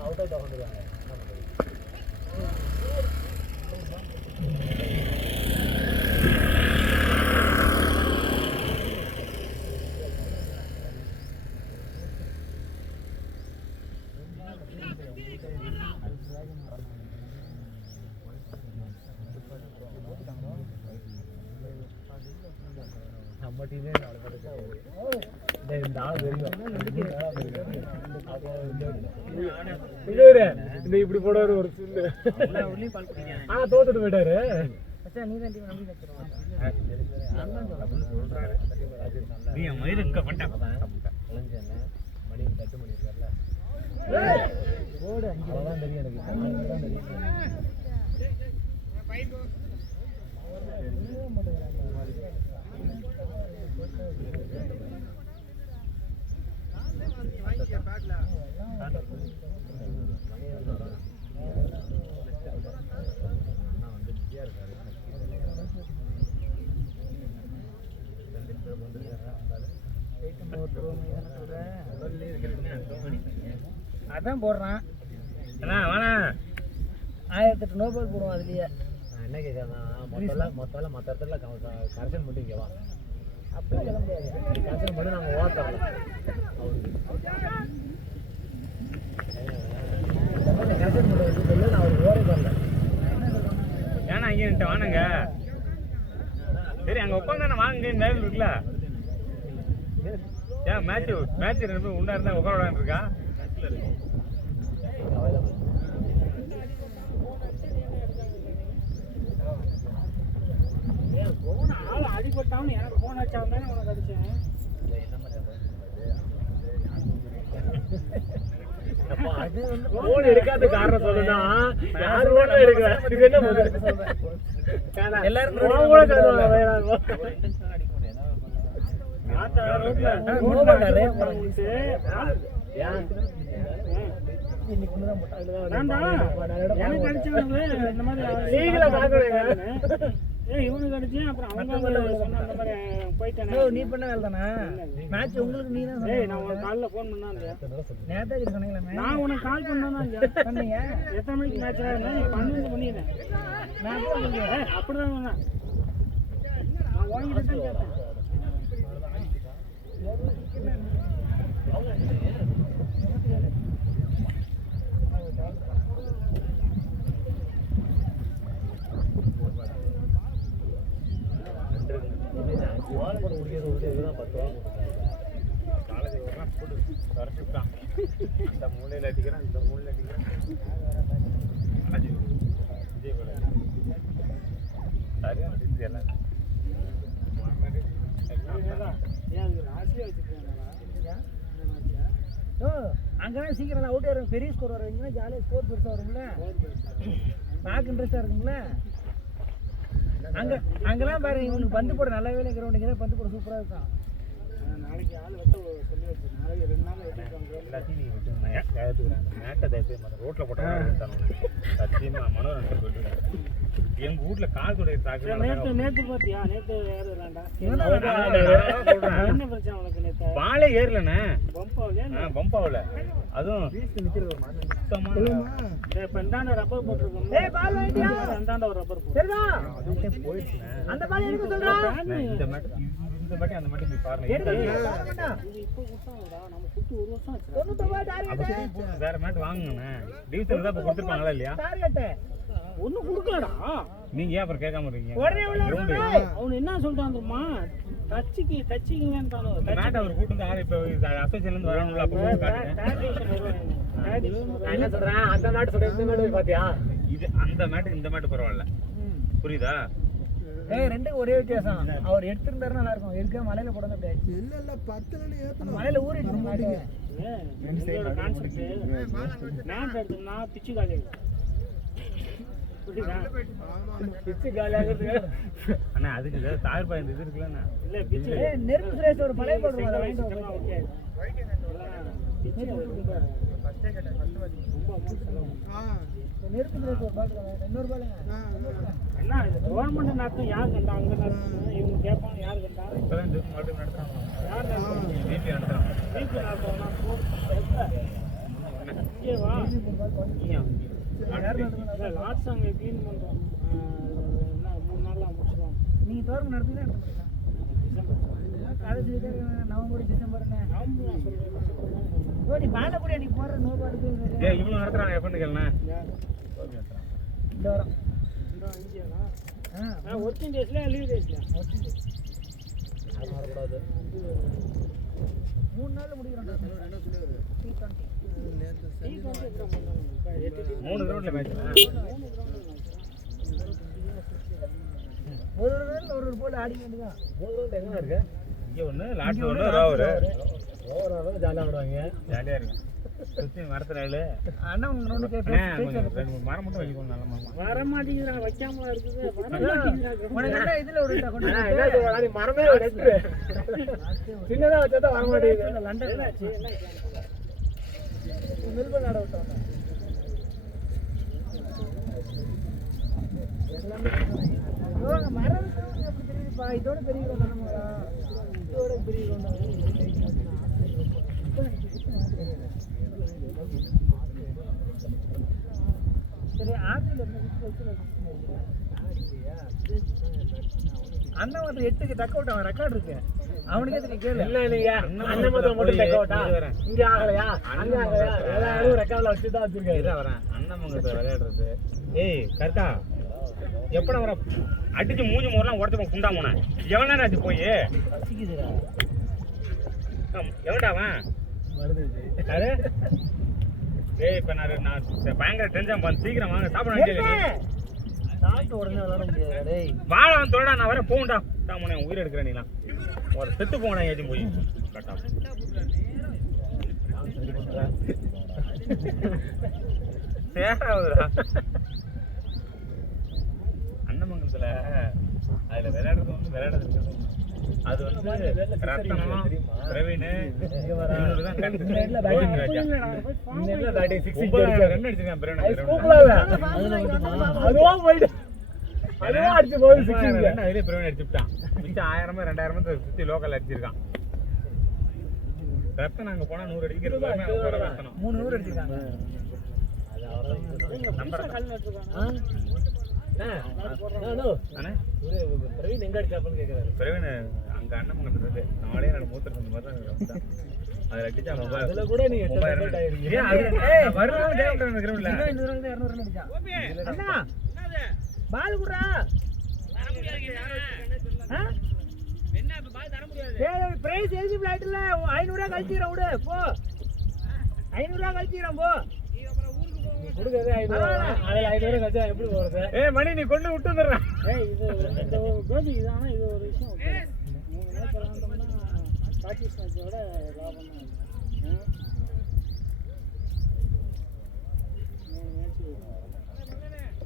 அவுட் ஆஃப் வந்துருவாங்க நம்ம டீமே 4 பேர் இந்த ஆள் இந்த இப்படி போடுவாரு ஒரு சில்லு ஆனா தோத்துட்டு போயிட்டாரு நீ மயிர் இங்க பண்ணிட்டேன் மணி 8 மணி இருக்கார்ல அவ்வளோதான் தெரியும் எனக்கு அதான் போடுறான் வேணா 1008 நோபல் போடுவோம் அதுலயே என்ன கேட்கறேன் மொத்தம் மற்ற இடத்துல கரெக்ஷன் மட்டும் இங்கே வா அப்படியே சொல்ல முடியாது கரெக்ஷன் பண்ணி நாங்கள் ஓட்டோம் அவருக்கு கேட்டேன் வானுங்க. சரி அங்க உட்காந்து வாங்க நேரில் இருக்குல்ல. ஏன் மேட்ச் 2 பேரும் உண்டா இருந்தா உட்கார விடான்னு இருக்கா? ஆள் அடிபட்டான்னு எனக்கு போன் வச்சாங்க உனக்கு அடிச்சேன். போன் எடுக்காத காரணம் சொல்லுனா யாரு போன் எடுக்கல. இது என்ன எல்லாரும் கூட எனக்கு அடிச்சவங்க இந்த மாதிரி இவனுக்கு அடிச்சேன். அப்புறம் அவங்க சொன்ன அந்த மாதிரி போயிட்டானே. நீ பண்ண வேலை தானே மேட்ச் உங்களுக்கு? நீ தான் நான் உனக்கு காலைல ஃபோன் பண்ணா இல்லையா? நேத்தாஜி சொன்னீங்களா? நான் உனக்கு கால் பண்ணா இல்லையா? சொன்னீங்க எத்தனை மணிக்கு மேட்ச் ஆகுதுன்னா நீ 12 பண்ணிடுறேன். நான் அப்படிதான் சொன்னேன். நான் வாங்கிட்டு தான் கேட்டேன். இந்த மூலையில் அடிக்கிறான், இந்த மூலையில் அடிக்கிறான். விஜய் போல சரியான டிஸ்ட் எல்லாம் அங்கெல்லாம் சீக்கிரம் அவுட் ஆயிரும். பெரிய ஸ்கோர் வர ஜாலியாக ஸ்கோர் பெருசாக வரும்ல, பார்க்க இன்ட்ரெஸ்டாக இருக்குங்களா? அங்கெல்லாம் பாரு இவனுக்கு பந்து போட நல்ல வேலை கிரௌண்டுங்க, பந்து போட சூப்பராக இருக்கும். நாளைக்கு ஆள் வெட்ட சொல்லி வச்சு நாளைக்கு 2 நாள் எல்லாத்தையும் நீங்கள் விட்டுருந்தேன். மேட்டை தயவு ரோட்டில் போட்டாங்க சத்தியமாக மனோரஞ்சன் சொல்லிட்டு எங்கள் வீட்டில் கால் துடைய தாக்கு. நேற்று பார்த்தியா? நேற்று யார் வேண்டாம் என்ன பிரச்சனை உனக்கு? நேற்று பாலே ஏறலண்ணே, பம்பாவில் பம்பாவில் அதுவும் இப்போ இந்தாண்ட ரப்பர் போட்டிருக்கோம். இந்தாண்ட ஒரு ரப்பர் போயிடுச்சுண்ணே. அந்த பால் எடுக்க சொல்கிறேன். இந்த மாட்டி அந்த மாட்டி போய் பாருங்க. இப்போ கொடுத்தாங்கடா, நம்ம கொடுத்து 1 வருஷம் ஆச்சு. வேற மாட்டு வாங்குங்கண்ணே. டிவிஷன் தான் இப்போ கொடுத்துருப்பாங்களா இல்லையா? ஒன்றும் கொடுக்கலடா. நீங்க ஏன் அப்புறம் கேட்காம இருக்கீங்க? அவனு என்ன சொல்லிட்டான் தெரியுமா? தச்சிக்கங்கன்னு மேட் அவர் கூட்டு ஆள் இப்போ அசோசியேஷன்ல இருந்து வரணும்ல, அப்போ என்ன சொல்றேன்? அந்த மேட் சொல்ற இந்த மேட் பாத்தியா? இது அந்த மேட் இந்த மேட் பரவாயில்ல, புரியுதா? ரெண்டும் ஒரே வித்தியாசம். அவர் எடுத்துருந்தாரு நல்லா இருக்கும். எடுக்க மலையில போட முடியாது. இல்ல இல்ல 10 ஏத்தணும். மலையில ஊறிடுச்சு மாட்டீங்க. எங்களோட கான்செப்ட் மேட் எடுத்தோம்னா பிச்சு காலி ஆகும். புரியுதா? பிச்சு காலி ஆகுது. அண்ணா அதுக்கு தார் பாய் இந்த இது இருக்குல்லண்ணா. இல்ல பிச்சு நெருப்பு சுரேஷ் ஒரு பழைய போடுறோம். அதை வாங்கிட்டு வந்து ஓகே. பிச்சு ரொம்ப ஃபர்ஸ்ட் கேட்ட ஃபர்ஸ்ட் வாடி ரொம்ப அமௌண்ட் செலவு. நெருப்பு சுரேஷ் ஒரு பால் வாங்க. 200 பாலுங்க. அண்ணா இது கவர்மெண்ட் நடத்தும். யார் கண்டா? அங்க நடத்தும். இவங்க கேட்பாங்க யார் கண்டா? இப்பதான் இந்த மாட்டு நடத்துறாங்க. யார் நடத்தும்? வீட்ல நடத்துறாங்க. வீட்ல நடத்துறோம்னா இங்கே வா. லாட்ஸ் அங்கே க்ளீன் பண்ணுறோம். என்ன 3 நாளில் முடிச்சிடுவோம். நீங்கள் கவர்மெண்ட் நடத்துனா டிசம்பர் காலேஜ் நவம்பர் டிசம்பர்ண்ணே. நவம்பர் நான் சொல்கிறேன். நீ பாலை கூட நீ போடுற நோபாடுக்கு இவ்வளோ நடத்துறாங்க எப்படின்னு கேளுண்ணா. இந்த வாரம் இங்கேண்ணா ஒர்க்கிங் டேஸ்லையா லீவ் டேஸ்லையா? ஒர்க்கிங் டேஸ் 3 நாளில் முடிக்கிறோம். 3 கிரவுண்ட்ல மேட்ச். ஒரு போல ஆடி வேண்டியதான். 3 ரவுண்ட் எங்க இருக்கு? இங்க ஒண்ணு லாட்ல ஒண்ணு ரோவர் ஜாலியா ஆடுவாங்க. ஜாலியா இருக்கு. சுத்தி மரத்துல அண்ணா உங்க ரெண்டு பேர் மரம் மட்டும் வைக்கணும். நல்ல மரம் வர மாட்டேங்குதுடா. வைக்காம இருக்குது. உனக்கு என்ன இதுல ஒரு மரமே சின்னதா வச்சா வர மாட்டேங்குது. லண்டன்ல ஆச்சு. மெல்பர்ன் ஆட விட்டாங்க. மரம் எப்படி தெரியுதுப்பா? இதோட பெரிய கிரௌண்டா? இதோட பெரிய கிரௌண்டா? சரி ஆற்றில் அண்ணன் வந்து 8க்கு டக் அவுட். அவன் ரெக்கார்ட் இருக்கு. அவனுக்கே தெரியும். கேளு. இல்ல இல்லையா அண்ணன் மட்டும் டக் அவுட்டா? இங்க ஆகலையா? அங்க ஆகலையா? எல்லாரும் ரெக்கார்ட்ல வச்சு தான் வச்சிருக்காரு. வரேன் அண்ணன் மங்கத்தை விளையாடுறது. ஏய் கரெக்டா எப்படா வர அடிச்சு மூஞ்சி மூரெல்லாம் உடச்சு குண்டா போனேன் எவனா அது போய் எவன்டா அவன் யாரு ஏய் இப்ப நான் பயங்கர டென்ஷன் பண்ண சீக்கிரம் வாங்க சாப்பிட சாப்பிட்ட உடனே விளாட முடியாது வாழ வந்து தொட நான் வர போண்டா தாமனே உயிர் எடுக்கிறேன் நீலாம் ஒரு செத்து போனேன் ஏதும் போய் கட்டா சேராதுடா அன்னமங்கலத்துல அதுல விளையாடுறது வந்து விளையாடுறது அது வந்து ரத்தனம் பிரவீன் ரன் அடிச்சிருக்கான் அதுலேயே பிரவீன் அடிச்சுட்டான் மிச்சம் 1000 2000 சுத்தி லோக்கல் அடிச்சிருக்கான் ரத்தம் நாங்க போனா 100 அடிக்கிறது ரத்தனம் 300 அடிச்சிருக்காங்க பிரவீன் எங்க அடிச்சாப்பன்னு கேக்குறாரு பிரவீன் அங்க அண்ணமங்கலத்துல நாளே நான் மூத்திரம் அந்த மாதிரி தான் அதுல அடிச்சா அதுல கூட நீ 8 ஆயிருக்கீங்க வருவாங்க தேவன் கிரவுண்ட்ல 200 ரன் அடிச்சான் அண்ணா பால் குடுறா என்ன பால் தர முடியாது ஏய் பிரைஸ் எலிஜிபிள் ஆயிட்டல 500 ரூபாய் கழிச்சிரேன் விடு போ 500 ரூபாய் கழிச்சிரேன் போ கொடுக்கவே 500 அதுல 500 கழிச்சா எப்படி போறது ஏய் மணி நீ கொண்டு விட்டு வந்துறா ஏய் இது கோபி இதானா இது ஒரு விஷயம் 3 மேட்ச் விளையாண்டோம்னா பாகிஸ்தான் மேட்சோட லாபம் தான் 3 மேட்ச்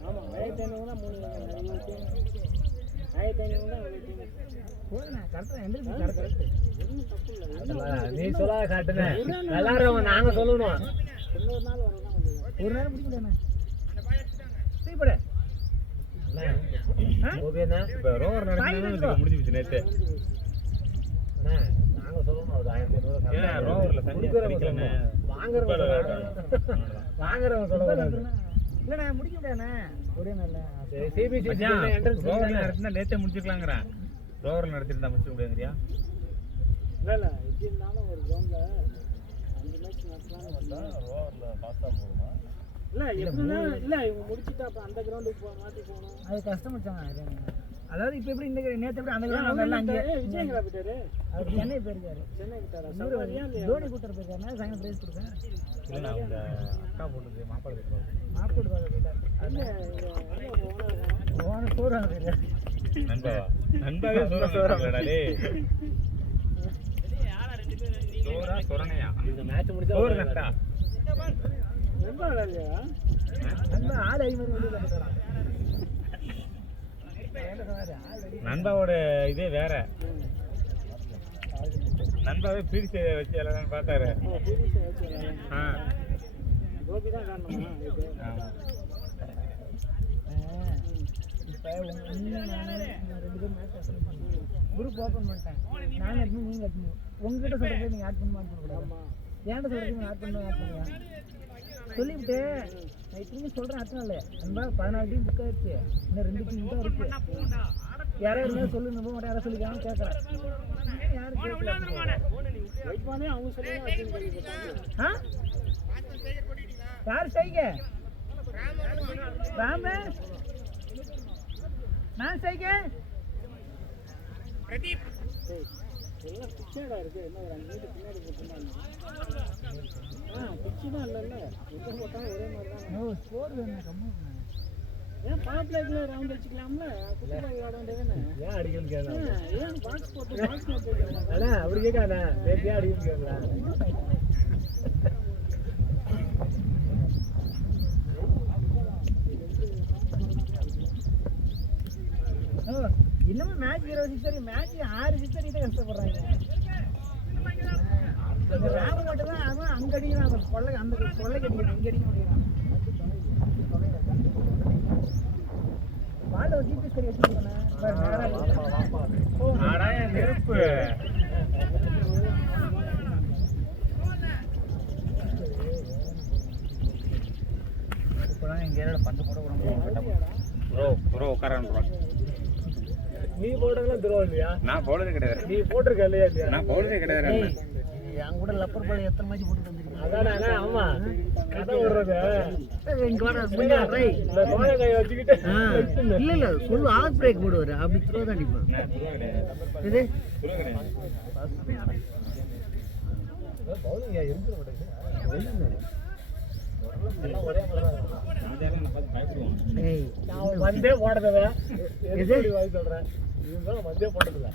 ஆமா 1500 தான் 3 1500 தான் ஒரு டீம் போறேன் கரெக்ட்டா எந்திரச்சு கரெக்ட் ஒண்ணும் தப்பு இல்ல நீ சொல்லாத காட்டுனே எல்லாரும் நாங்க சொல்லணும் இன்னொரு நாள் வரலாம் ஒரு நேரம் முடிக்க முடியாதுண்ணா சீப்பட ஓகேண்ணா இப்போ ரோவர் நடக்கணும் முடிஞ்சு போச்சு நேற்று அண்ணா நாங்கள் சொல்லணும் ஒரு 1500 ஏன்னா ரோவரில் கொடுக்குறவங்க வாங்குறவங்க சொல்லக்கூடாது இல்லைண்ணா முடிக்க முடியாதுண்ணே ஒரே நல்ல சிபிசி ரோவரில் நடத்தினா நேற்றே முடிச்சுக்கலாங்கிறேன் ரோவரில் நடத்திருந்தா முடிச்சுக்க முடியாதுங்கறியா இல்லை இல்லை எப்படி இருந்தாலும் ஒரு கிரவுண்டில் 5 மேட்ச் நடத்தலாம் ரோவரில் ஃபாஸ்ட்டாக போகுமா இல்லை எப்படின்னா இல்லை இவங்க முடிச்சுட்டு அப்போ அந்த கிரவுண்டுக்கு மாற்றி போகணும் அது கஷ்டம் வச்சாங்க அதாவது இப்போ எப்படி இந்த நேற்று எப்படி அந்த கிரவுண்ட் எல்லாம் அங்கே விஜயங்கரா போயிட்டாரு அவர் சென்னை போயிருக்காரு சென்னை போயிட்டாரு தோனி கூட்டர் போயிருக்காரு சாயங்காலம் பிரைஸ் கொடுத்தேன் இல்லை அவங்க அக்கா போட்டது மாப்பாடு மாப்பிட்டு போயிட்டாரு ஓனர் சோறாங்க தெரியாது நண்பாவா நண்பாவே சோறாங்கடா டேய் சோறா சொரணையா இந்த மேட்ச் முடிச்சா சோறு நட்டா நண்பா இல்லையா நண்பா ஆள் ஐமரி வெளியே கட்டுறான் நண்பாவோட இதே வேற நண்பாவே பிரிச்சு வச்சு எல்லாரும் பார்த்தாரு கோபி தான் காரணமா இப்போ நான் 2 பேரும் மேட்ச் குரூப் ஓப்பன் பண்ணிட்டேன் நான் அட்மின் நீங்கள் அட்மின் உங்ககிட்ட சொல்கிறது நீங்கள் ஆட் பண்ண கூடாது ஏன்ட்ட சொல்கிறது நீங்கள் ஆட் பண்ணுவேன் சொல்லிவிட்டு நான் இப்படின்னு சொல்கிறேன் அர்த்தம் இல்லை நண்பா 14 டீம் புக் ஆயிடுச்சு இன்னும் 2 டீம் தான் இருக்கு யாராவது இருந்தாலும் சொல்லு நம்ப மாட்டேன் யாரும் சொல்லிக்காம கேட்குறேன் யாரும் கேட்கல அவங்க சொல்லி யார் செய்க ராம நான் செய்க பிரதீப் எல்லாம் பிச்சைடா இருக்கு என்ன ஒரு 5 மீட்டர் பின்னாடி போட்டுருந்தாங்க பிச்சு தான் இல்லைல்ல எப்போ போட்டாலும் ஒரே மாதிரி தான் ஸ்கோர் வேணும் கம்மி ஏன் பவர் பிளேக்ல ரவுண்ட் வச்சுக்கலாம்ல குட்டி பாய் விளையாட வேண்டியதானே ஏன் அடிக்கணும்னு கேட்கலாம் ஏன் பாக்ஸ் போட்டு பாக்ஸ் போட்டு அண்ணா அப்படி கேட்காண்ணா நேற்று ஏன் அடிக்கணும்னு கேட்கலாம் இன்னமும் மேட்ச் 20 சிக்ஸர் மேட்ச் 6 சிக்ஸர் கிட்ட கஷ்டப்படுறாங்க ராம மட்டும் தான் அவன் அங்க அடிக்கிறான் அந்த கொள்ளை கட்டிக்கிறான் இங்க அடிக்க முடியறான் பால் ஒரு ஜிபிஎஸ் கறி வச்சிருக்கானே ஆடா நெருப்பு இப்போதான் எங்க ஏரியால பந்து போட கூட ப்ரோ உட்காரான் நீ போடுறதுலாம் துரோகம் இல்லையா நான் போடுறது கிடையாது நீ போட்டிருக்க இல்லையா நான் போடுறதே கிடையாது என் கூட லப்பர் பால் எத்தனை மேட்ச் போட்டு வந்துருக்கீங்க? அதானே ஆமா கதை விடுறது இங்க வர முன்னா ட்ரை இந்த கோழை கையை வச்சுக்கிட்டு இல்ல இல்ல சொல்லு ஆஃப் பிரேக் போடுவாரு அப்படி த்ரோ தான் அடிப்பான் இது பவுலிங் இருக்கு ஏய் நான் வந்தே போடுறத இது வாய் சொல்றேன் இவங்க வந்தே போட்டதில்ல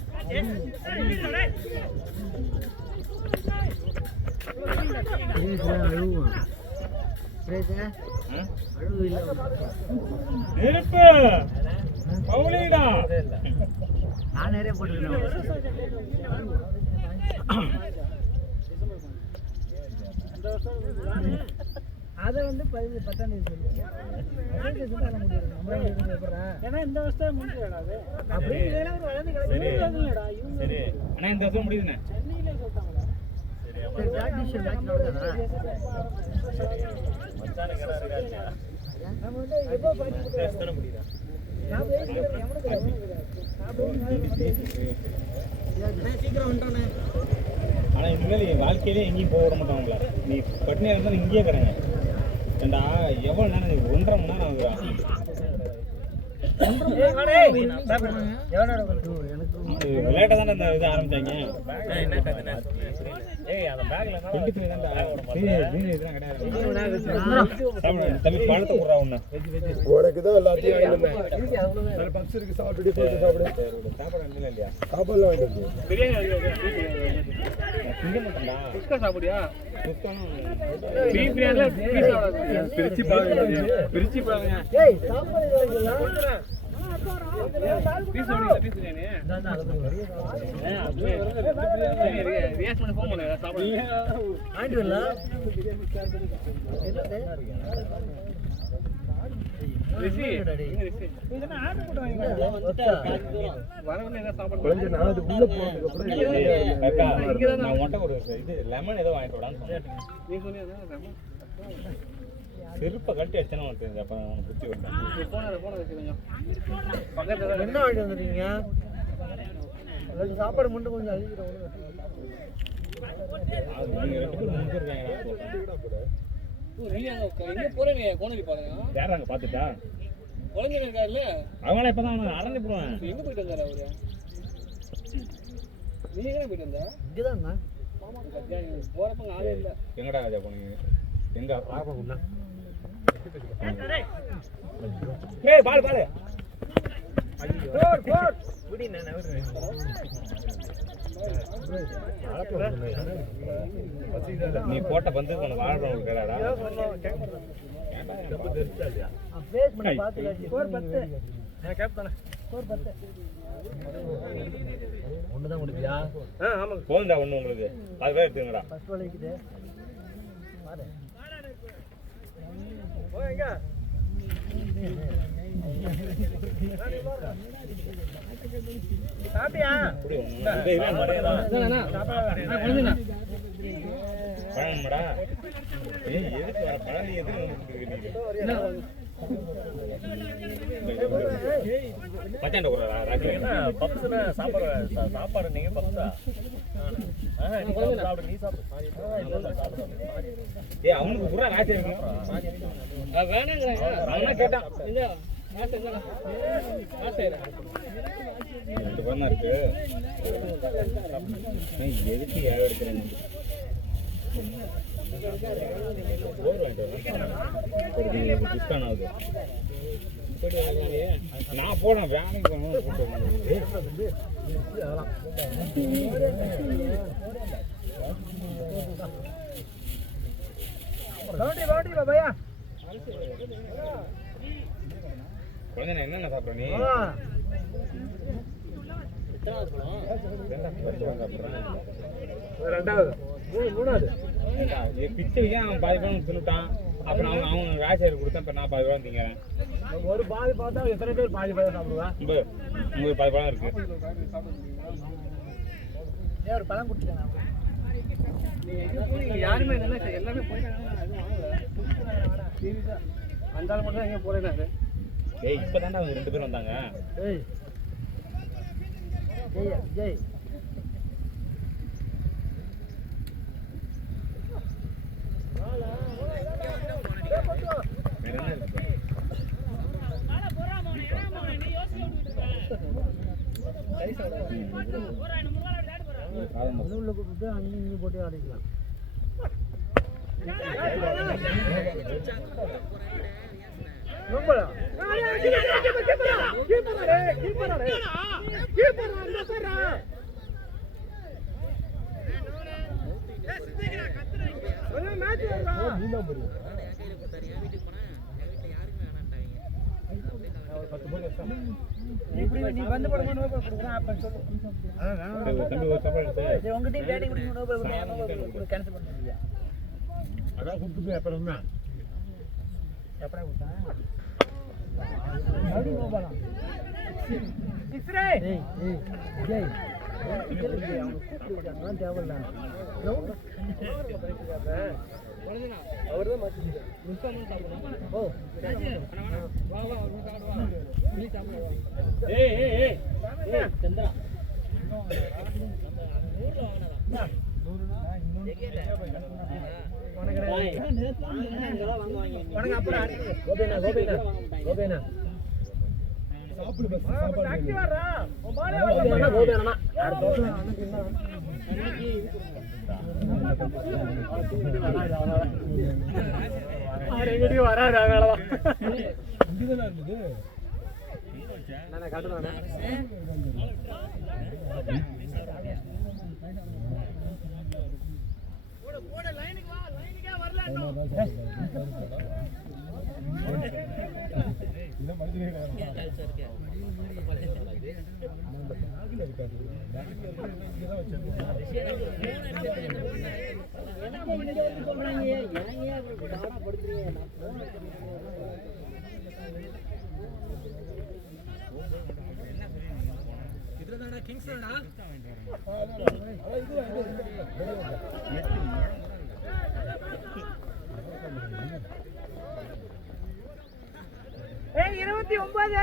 அழுவான் அழுவு இல்ல நெருப்பு பவுலிங்கடா நான் நிறைய போட்டுருக்கேன் அதை வந்து 10ஆம் தேதி ஏன்னா இந்த வருஷம் முடிஞ்சிடா அது அப்படி இல்லைன்னா ஒரு வளர்ந்து கிடைக்கலடா சரி அண்ணா இந்த வருஷம் முடியுதுண்ணே சென்னையில சொல்லிட்டாங்கடா சரி பிராக்டிஸ் மேட்ச் நடக்குதா மச்சான கடை இருக்காச்சு நம்ம வந்து எப்போ பாத்து முடியுதா நான் பேசிக்கிறேன் சீக்கிரம் வந்துட்டானே ஆனா இனிமேல் என் வாழ்க்கையிலே எங்கேயும் போக விட மாட்டாங்களா நீ பட்டினியா இருந்தாலும் இங்கேயே கிடங்க ஏண்டா எவ்வளோ நேரம் 1.5 மணி நேரம் ஆகுதா விளையாட்டை தானே இந்த இது ஆரம்பிச்சாங்க அந்த பேக்ல 25 தான்டா இதெல்லாம் கிடையாது தம்பி பழத்தை விட்றா ஒன்று உனக்கு தான் எல்லாத்தையும் பப்ஸ் இருக்கு சாப்பிட்டு சாப்பிடு சாப்பாடு இல்லை இல்லையா சாப்பாடுலாம் வேண்டாம் திங்க மாட்டேன்டா சாப்பிடியா பிரிச்சு பாருங்க பிரிச்சு பாருங்க ஏய் சாப்பாடு கொஞ்சம் நான் அது உள்ள போனதுக்கு அப்புறம் நான் உன்கிட்ட ஒரு இது லெமன் ஏதோ வாங்கிட்டு விடான்னு செருப்பை கட்டி அடிச்சேன்னா உனக்கு அப்போ உனக்கு குத்தி விட்டேன் என்ன வாங்கிட்டு வந்துருக்கீங்க சாப்பாடு மட்டும் கொஞ்சம் அழிக்கிறோம் நீங்கள் 2 பேரும் முடிஞ்சிருக்காங்க யாராங்க பார்த்துட்டா அவங்கள இப்போ தான் அரைஞ்சு போடுவேன் எங்க போயிட்டு வந்தாரு அவரு நீ எங்க போயிட்டு வந்தா இங்கதான் போறப்ப ஆளே இல்ல எங்கடா ராஜா போனீங்க எங்க பாப்பா ஏய் பால் பால் விடி நான் நீ போட்ட பந்து உனக்கு வாழ்றவங்க கேடாடா பேஸ் பண்ணி பாத்து ஸ்கோர் 10 நான் கேப்தானே ஸ்கோர் 10 ஒன்று தான் முடிப்பியா ஆமாம் போதுண்டா ஒன்று உங்களுக்கு அது பேர் எடுத்துங்கடா ஃபர்ஸ்ட் பால் இருக்குது பாரு சாப்பிட்டியா பழம்டா ஏய் எதுக்கு வர பழம் எதுக்கு மச்சாண்ட கூட பப்ஸ்ல சாப்பாடு நீங்க பப்ஸா நீ சாப்பிடு ஏய் அவனுக்கு புறா ராஜா இருக்கும் வேணாங்கிறாங்க கேட்டான் ரெண்டு பணம் இருக்கு எதுக்கு ஏழை எடுக்கிறேன் போர் வாங்கிட்டு டிஸ்கவுண்ட் ஆகுது நான் போனேன் வேலைக்கு போகணும் குழந்தை என்னென்ன சாப்பிட்ற நீ ரெண்டாவது மூணாவது பிச்சை அவன் பாதி பணம் தின்னுட்டான் அப்புறம் அவன் ராஜாரு கொடுத்தேன் இப்போ நான் 10 பழம் திங்கிறேன் ஒரு பாதி பார்த்தா எத்தனை பேர் பாதி பழம் சாப்பிடுவேன் உங்களுக்கு 10 பழம் இருக்கு ஒரு பழம் கொடுத்துட்டேன் யாருமே எல்லாமே போயிட்டாங்க அந்த ஆள் மட்டும் எங்கே போறேன் ஏய் இப்போ தாண்டா அவங்க 2 பேரும் வந்தாங்க ஏய் ஜெய் உள்ள கூப்பிட்டு அங்கேயும் இங்கேயும் போட்டு ஆடிக்கலாம். நீ வந்து போடுங்க நோ பால் கொடுக்குறேன் அப்ப சொல்லு. தம்பி ஒரு சம்பளம் எடுத்து உங்க டீம் பேட்டிங் பண்ணி நோ பால் கொடுங்க கேன்சல் பண்ணிடுங்க. அதான் கொடுத்துட்டு அப்புறம் தான் எப்படா கொடுத்தேன் மறுபடியும் நோ பாலா இஸ்ரே ஏய் ஜெய் அவங்க கூப்பிடுறாங்க தேவல்ல அவர்தான் மாத்தி ஓ வா வா நீ சாப்பிடு. ஏய் ஏய் ஏய் ஏய் சந்திரா ஊர்ல வாங்குனதா 100 உனக்கு அப்புறம் கோபேனா சாப்பிடு பஸ் சாப்பாடு டாக்டர் வரா உன் பாலே கோபேனா அன்னைக்கு வராது அதனாலதான் இங்கதானே இருந்தது நான் காட்டுறேன். இதான் மனுஷனே ஏய் 29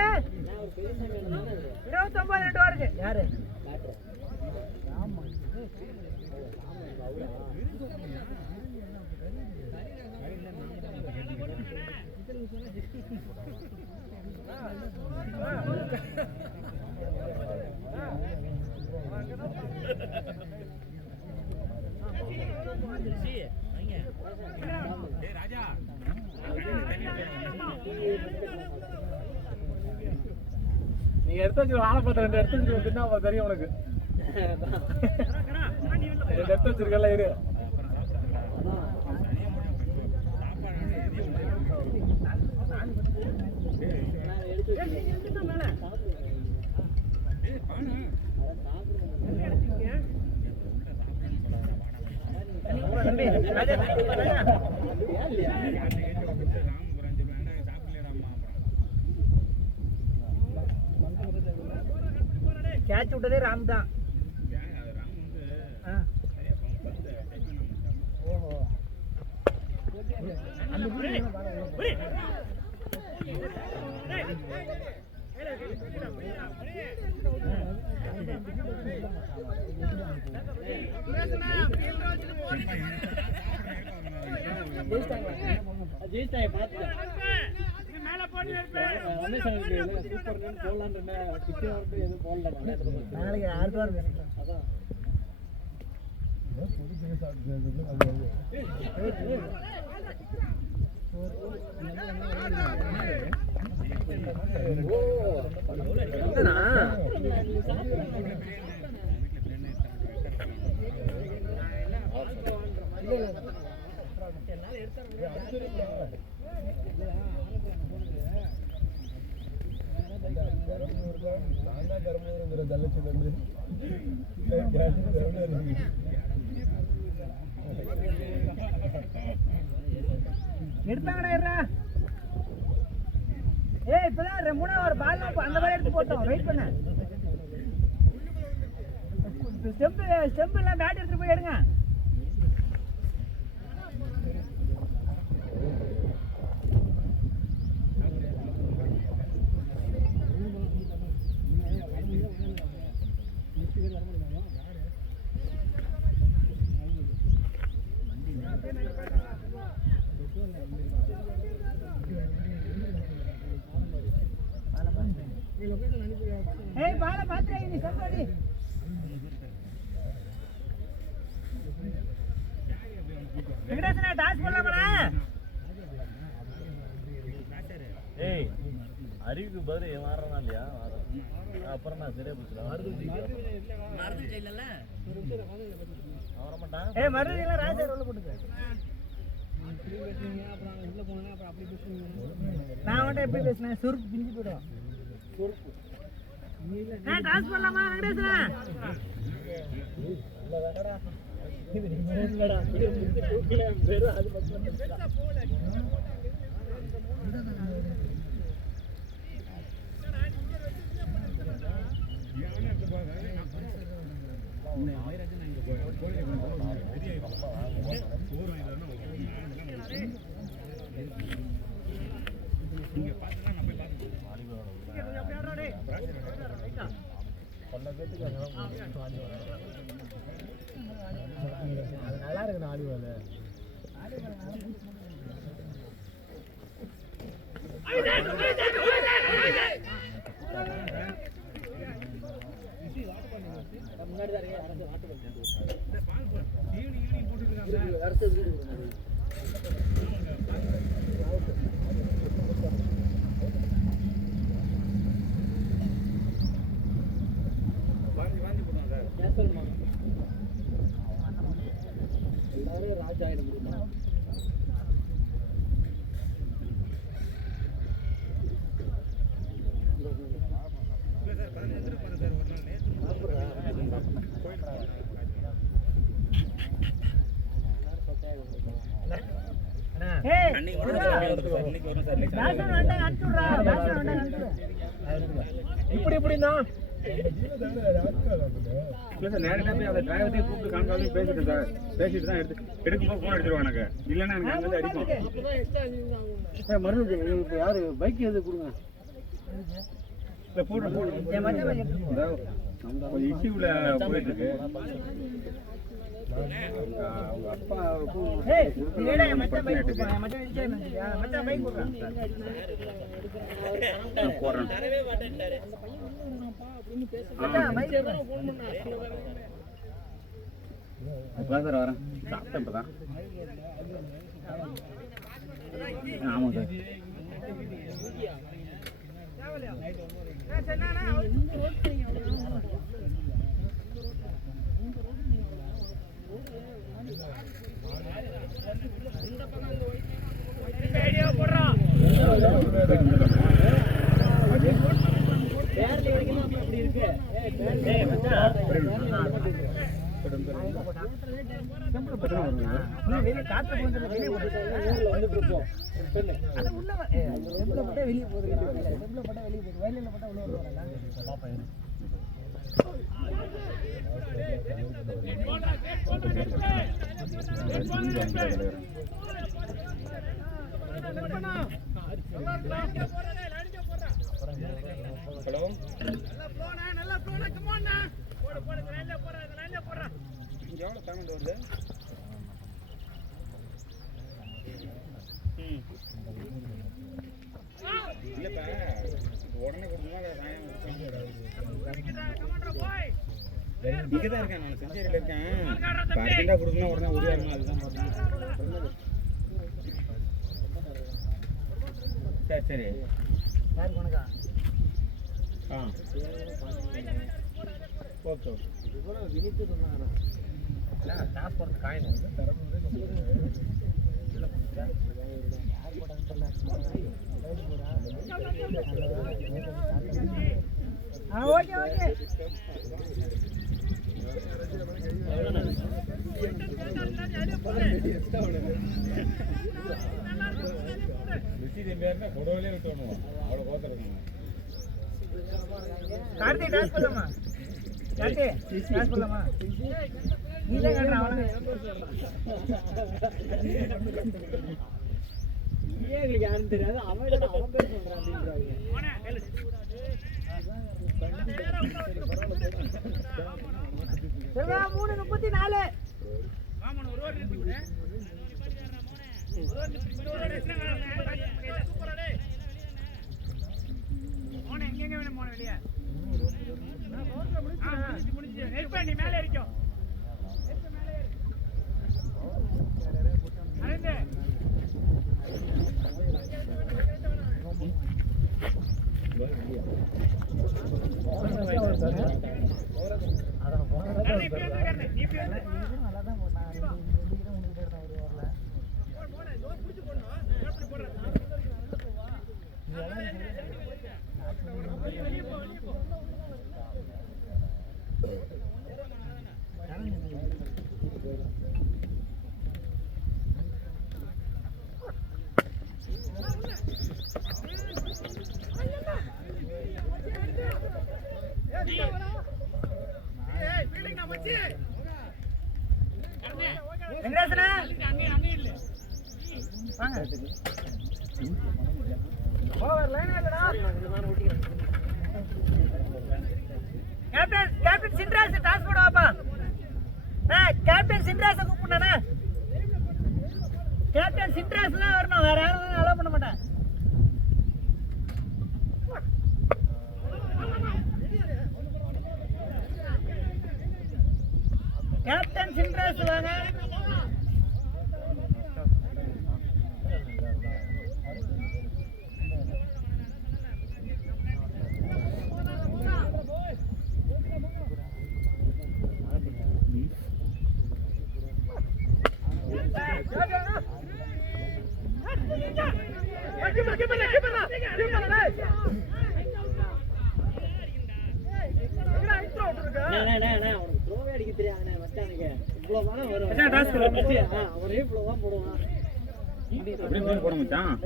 2 வருது யாரு ஆமா நீ எடுத்து வச்சு ஆளை பார்த்து 2 எடுத்து வச்சு தின்னா தெரியும் உனக்கு. 2 எடுத்து வச்சிருக்கல இரு. கேட்ச் விட்டதே ராம் தான். ஓஹோ நாளைக்கு 6 வாரம் அதான் எடுத்தாங்கடா. ஏய் இப்பதான் 3வது பால் அந்த மாதிரி எடுத்து போட்டோம். வெயிட் பண்ண ஸ்டெம்ப் எல்லாம் பேட் எடுத்துட்டு போய் எடுங்க. ஏய் பால பாத்துறீங்க நீ சப்பாடி வெங்கடேசனே டாஸ் பண்ணலாமா ஏய் அறிவுக்கு பதில் மாறறதா இல்லையா அப்புறம் நான் சரியா போச்சுடா மறந்து இல்லல வர மாட்டான் ஏய் மறந்து இல்ல ராஜா ரோல போட்டுக்க அப்புறம் உள்ள போனா அப்புறம் அப்படி பேசுவீங்க நான் வந்து எப்படி பேசுனேன் சுருக்கு பிஞ்சி போய்டும் சுருக்கு ஏய் டாஸ் பண்ணலாமா வெங்கடேசனே நல்லடா இது நல்லடா இது முட்டி தூக்கல வெறும் அது மட்டும் பெருசா போல நல்லா இருக்கு ஆலிவால முன்னாடி தான் எல்லாரும் ராஜா ஆயிட முடியுமா இப்படி இப்படின்னா இல்லை சார் நேரடியாக போய் அந்த டிரைவர்த்தையும் கூப்பிட்டு காமிக்காம பேசிட்டேன் சார் பேசிட்டு தான் எடுக்கும்போது ஃபோன் அடிச்சிருவாங்க எனக்கு இல்லைன்னா எனக்கு அங்கே அடிக்கும் மருந்து இப்போ யாரு பைக் எது கொடுங்க இல்லை போடுறேன் கொஞ்சம் இஷ்யூவில் போயிட்டு இருக்கு அவங்க அப்பா போடுறேன் இப்போதான் சார் வரேன் சாப்பிட்டேன் இப்போ தான் ஆமாம் சார் வெளியே போகுது வயலில் போட்டா உள்ள வருவாங்க ஹலோ எவ்வளோ பேமெண்ட் வருது இல்லைப்பா உடனே கொடுத்தோம்னா இங்கே தான் இருக்கேன் நான் செஞ்சேரியில் இருக்கேன் இப்போ அர்ஜென்ட்டாக கொடுத்தோம்னா உடனே உருவாகணும் அதுதான் சரி சரி யாருக்கு உனக்கா ஆ ஓகே ஓகே வினித்து சொன்னாங்க காசு போகிறது காயின் ஓகே ஓகே கொடவுலே விட்டு வருவோம் அவ்வளோ கோத்தம் இருக்கணும் கார்த்தி டாஸ் பண்ணலாமா கார்த்தி டாஸ் பண்ணலாமா நீ தான் கட்டுற அவனை எங்களுக்கு யாரும் தெரியாது அவன் பேர் சொல்றான் அப்படின்றாங்க 3:34 ஒரு கேப்டன் சின்ராஸ் டாஸ் போட வாப்பா. கேப்டன் சின்ராஸை கூப்பிடுண்ணா. கேப்டன் சின்ராஸ் தான் வரணும், வேற யாரும் அலோவ் பண்ண மாட்டேன். கேப்டன் சின்ராஸ் வாங்க. போட மச்சான்.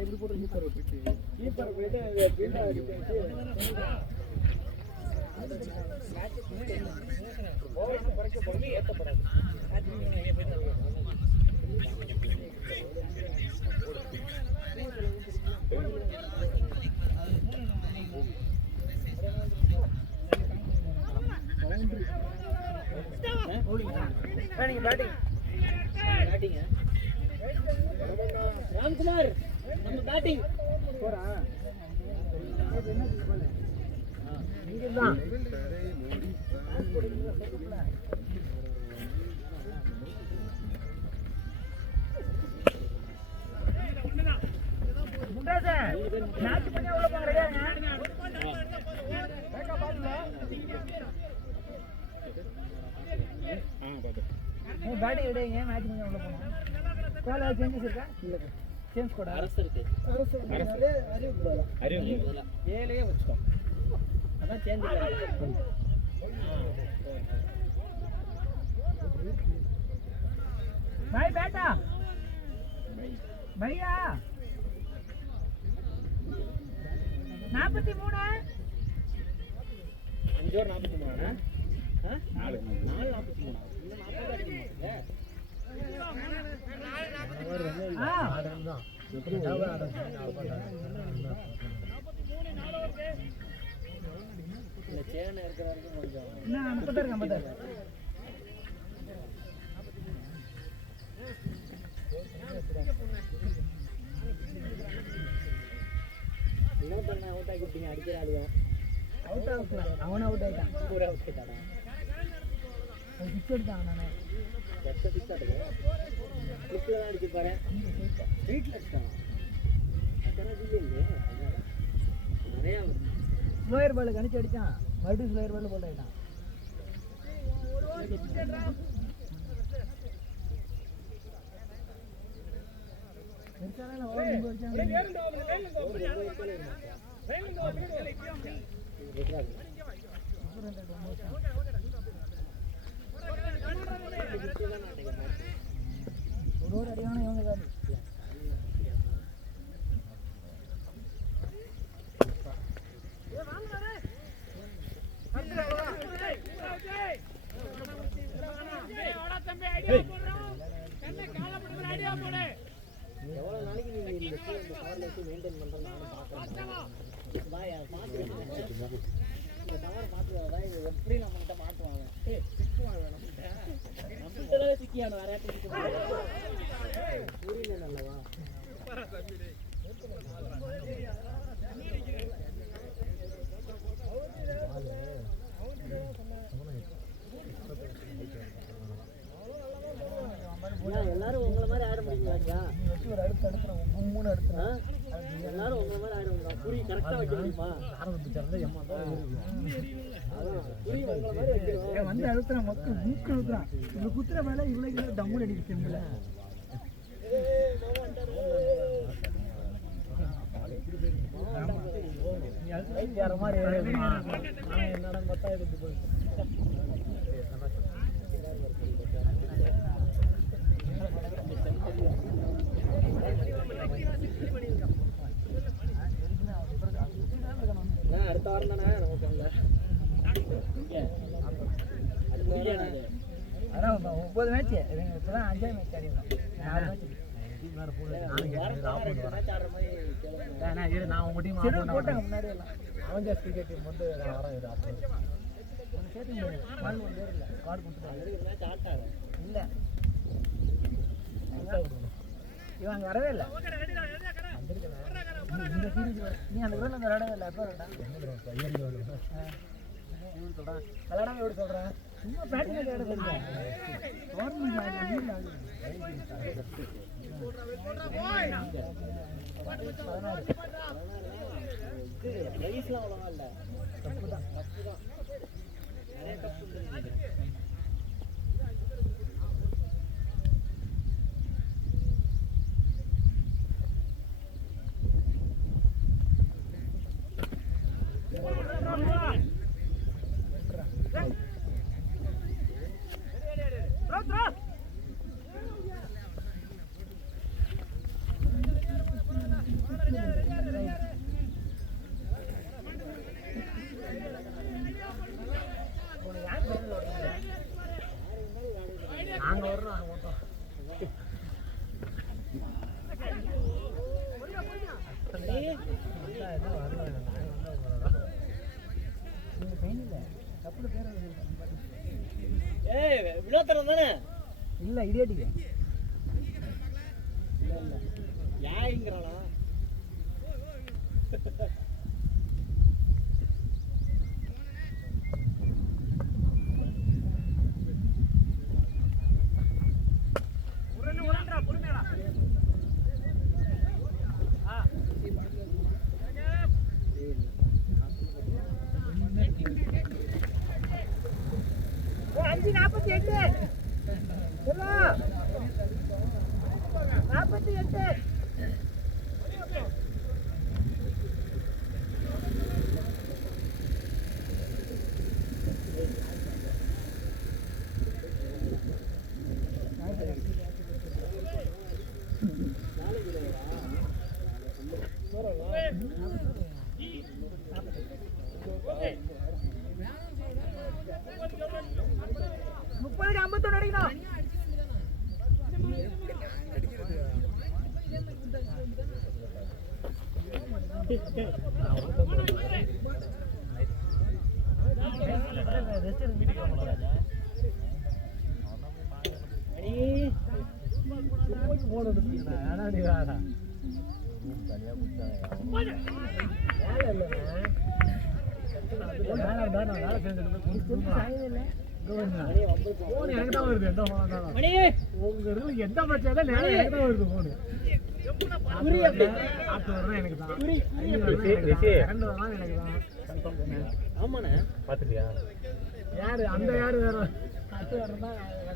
ராம்குமார் நம்ம பேட்டிங் பேட்டிங் விடுங்க. மேட்ச் கொஞ்சம் உள்ள போனோம். கோலா சேஞ்சஸ் இருக்கா? இல்ல சேஞ்ச் கூட அரசு இருக்கு. அறிவு ஏழையே வச்சுக்கோ. அதான் சேஞ்ச் இல்ல. பாய் பேட்டா பையா 43 5 ஓவர் 43 4 43 இந்த 40 அடிக்குங்க. அவன் அவுட் ஆயிட்டான். பூரா அவுட் ஆயிட்டானா? பிக்ஸ் எடுத்தான் நானே. எத்த பிக்ஸ் ஆடுது. கிளிப்ல தான் அடிச்சு பாரு. ஸ்ட்ரைட்ல அடிச்சான். அத்தனை இல்லையே. நிறைய ஸ்லோயர் பால் கணிச்சு அடிச்சான். மறுபடியும் ஸ்லோயர் பால் போல் ஆயிட்டான். ஒரு அடியான இவங்க தான். எவ்வளவு நாளைக்கு நீங்க இந்த பவர்ல வச்சு மெயின்டைன் பண்றது நானும் பாக்குறேன். பாய் இந்த டவர் பாத்துறதா இது எப்படி நம்ம கிட்ட மாட்டுவாங்க. சிக்குவாங்க நம்மகிட்ட சிக்கியான வேற யார்கிட்ட புரியல நல்லவா. ஒரு அடுத்து அடுத்துறோம் 3 அடுத்துறோம் எல்லாரும் உங்க மாதிரி ஆயிடுவாங்க புரி கரெக்டா வைக்க முடியுமா ஆரம்பிச்சு சேர்ந்தா எம்மா தான் புரி உங்க மாதிரி வைக்கணும் வந்து அடுத்துறோம் மக்கள் மூக்கு அடுத்துறான் இந்த குத்துற மேல இவ்வளவு கிலோ டம்முல அடிக்குதுல வேற மாதிரி என்னடா பார்த்தா இது போய் அடுத்த வாரம் தானே நமக்கு அதான் 9 மேட்ச் இப்பதான் 5 மேட்ச் ஆடிருக்கோம் 4 மேட்ச் நான் உங்க டீம் போட்டாங்க முன்னாடி எல்லாம் அவஞ்சர்ஸ் கிரிக்கெட் டீம் வந்து வரேன் இது அப்போ இல்ல இவன் அங்க வரவே இல்லை இந்த சீரீஸ் நீ அந்த கிரௌண்ட்ல அந்த விளையாடவே இல்லை எப்போ சொல்றேன் விளையாடாம எப்படி சொல்றேன் சும்மா பேட்டிங் விளையாட சொல்றேன் வயசுலாம் அவ்வளவா இல்லை தப்பு தான் நிறைய தப்பு நாங்க வரணும் நாங்க மொத்தம் வினோத்தரம் தானே இல்ல இடியாட்டிக்கு யாங்கிறானா எந்த பிரச்சனை எனக்கு தான் வருது போனு பாத்துட்டியா யாரு அந்த யாரு வேற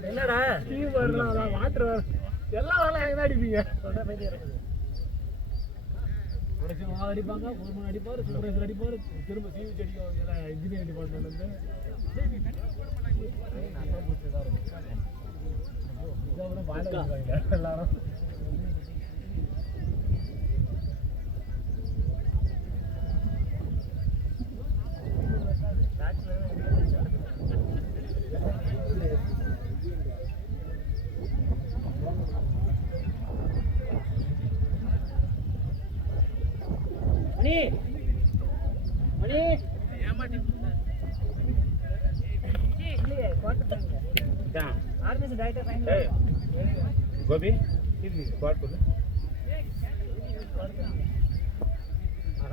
என்னடா டிவி வரலாம் வாட்டர் வர எல்லாம் வரலாம் எங்க தான் அடிப்பீங்க அடிப்பாங்க ஃபோர்மன் அடிப்பாரு சூப்பர்வைசர் அடிப்பாரு திரும்ப டிவி அடிப்பாங்க இன்ஜினியரிங் டிபார்ட்மெண்ட்ல இருந்து எல்லாரும் கோபி ஸ்குவாட் போடு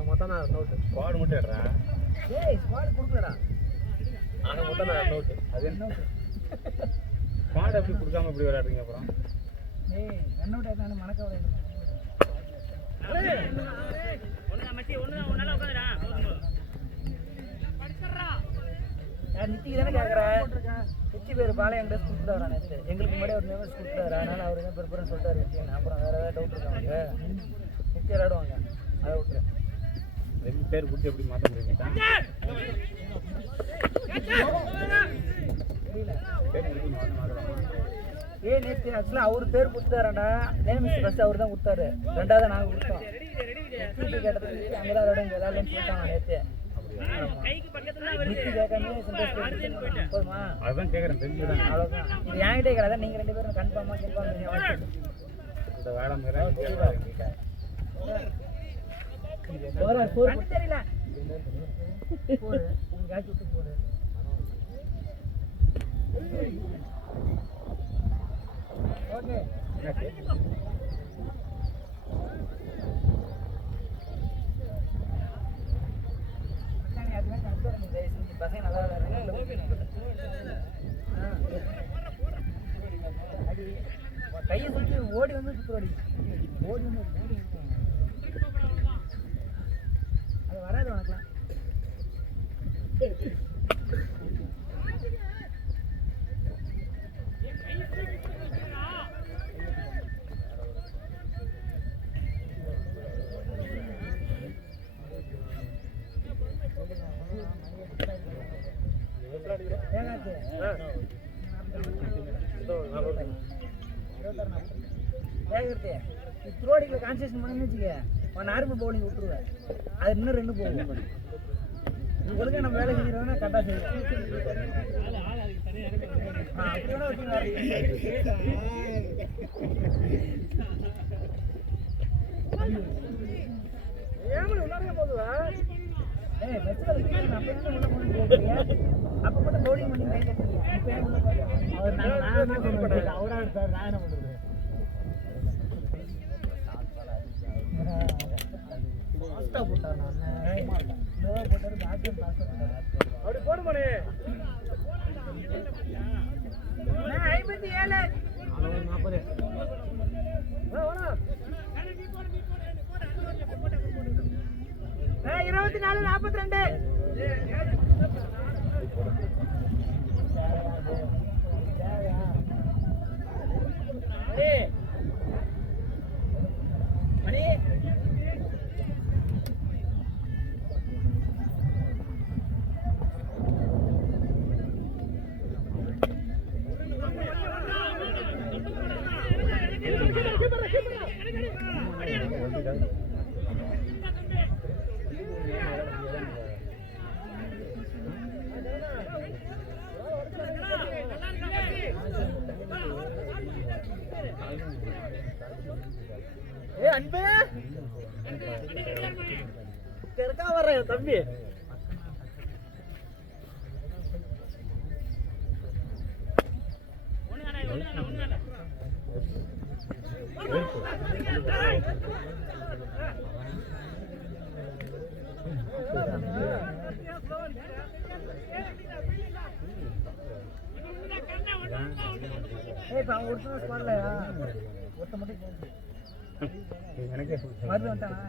மொத்தம் நான் நோட்டு ஸ்குவாட் மட்டும் எடுறா ஸ்குவாட் கொடுக்கலடா மொத்தம் நான் நோட்டு அது என்ன ஸ்குவாட் எப்படி கொடுக்காம எப்படி விளையாடுறீங்க அப்புறம் நித்திக்கு தானே கேட்குறேன். நித்தி பேர் பாளையம் எங்கிட்ட கொடுத்துட்டு வரா நேற்று. எங்களுக்கு முன்னாடி ஒரு நேரம் கொடுத்துட்டு வரா. அதனால அவர் தான் பெருப்பரன்னு சொல்லிட்டாரு நித்தின்னு. அப்புறம் வேறு ஏதாவது டவுட் இருக்காங்க. நித்தி விளையாடுவாங்க, அதை விட்டுரு. 2 பேர் கொடுத்து எப்படி மாற்ற முடியுங்க? நேற்று ஆக்சுவலாக அவர் பேர் கொடுத்தாரண்ணா. நேமிஸ் ஃபஸ்ட்டு அவர் தான் கொடுத்தாரு, 2வது நாங்கள் கொடுத்தோம். நித்தி கேட்டதுக்கு அங்கே தான் விளையாட இங்கே விளையாடலன்னு சொல்லிட்டாங்க நேற்று. நித்தி கேட்காம போதுமா? அதுதான் கேட்குறேன், தெரிஞ்சுதான். அவ்வளோதான். இது என்கிட்ட கேட்கல, நீங்கள் 2 பேரும் கன்ஃபார்மாக கேட்பாங்க. இந்த வேலை மாதிரி தெரியல போடு உங்க விட்டு போடு. ஓகே பசங்க நல்லா கையை சுற்றி ஓடி வந்து சுற்றுவாடி. ஓடி வந்து அது வராது உனக்குலாம். த்ரோடிக்கில் கான்சன்ட்ரேஷன் பண்ணி வச்சுக்க, நார்மல் பவுலிங் விட்டுருவேன். அது இன்னும் 2 போகும். உங்களுக்கு நம்ம வேலை செஞ்சுருவோம்னா கரெக்டாக செய்வோம். அப்படி வேணா வச்சுங்க. போதுவா அப்போ மட்டும் பவுலிங் பண்ணி கை கட்டுறீங்க. அவரா எடுத்தார், நான் என்ன பண்ணுறது? போட்டார் நான் போட்டாரு பேட்டும் அப்படி போடு மணி 57 40 24 42 மணி அன்பே கரெக்டா வர்றேன் தம்பி. அவன் ஒருத்தன ஸ்பாட்லையா ஒருத்த மட்டும் எனக்கே மருந்து வந்துட்டானா?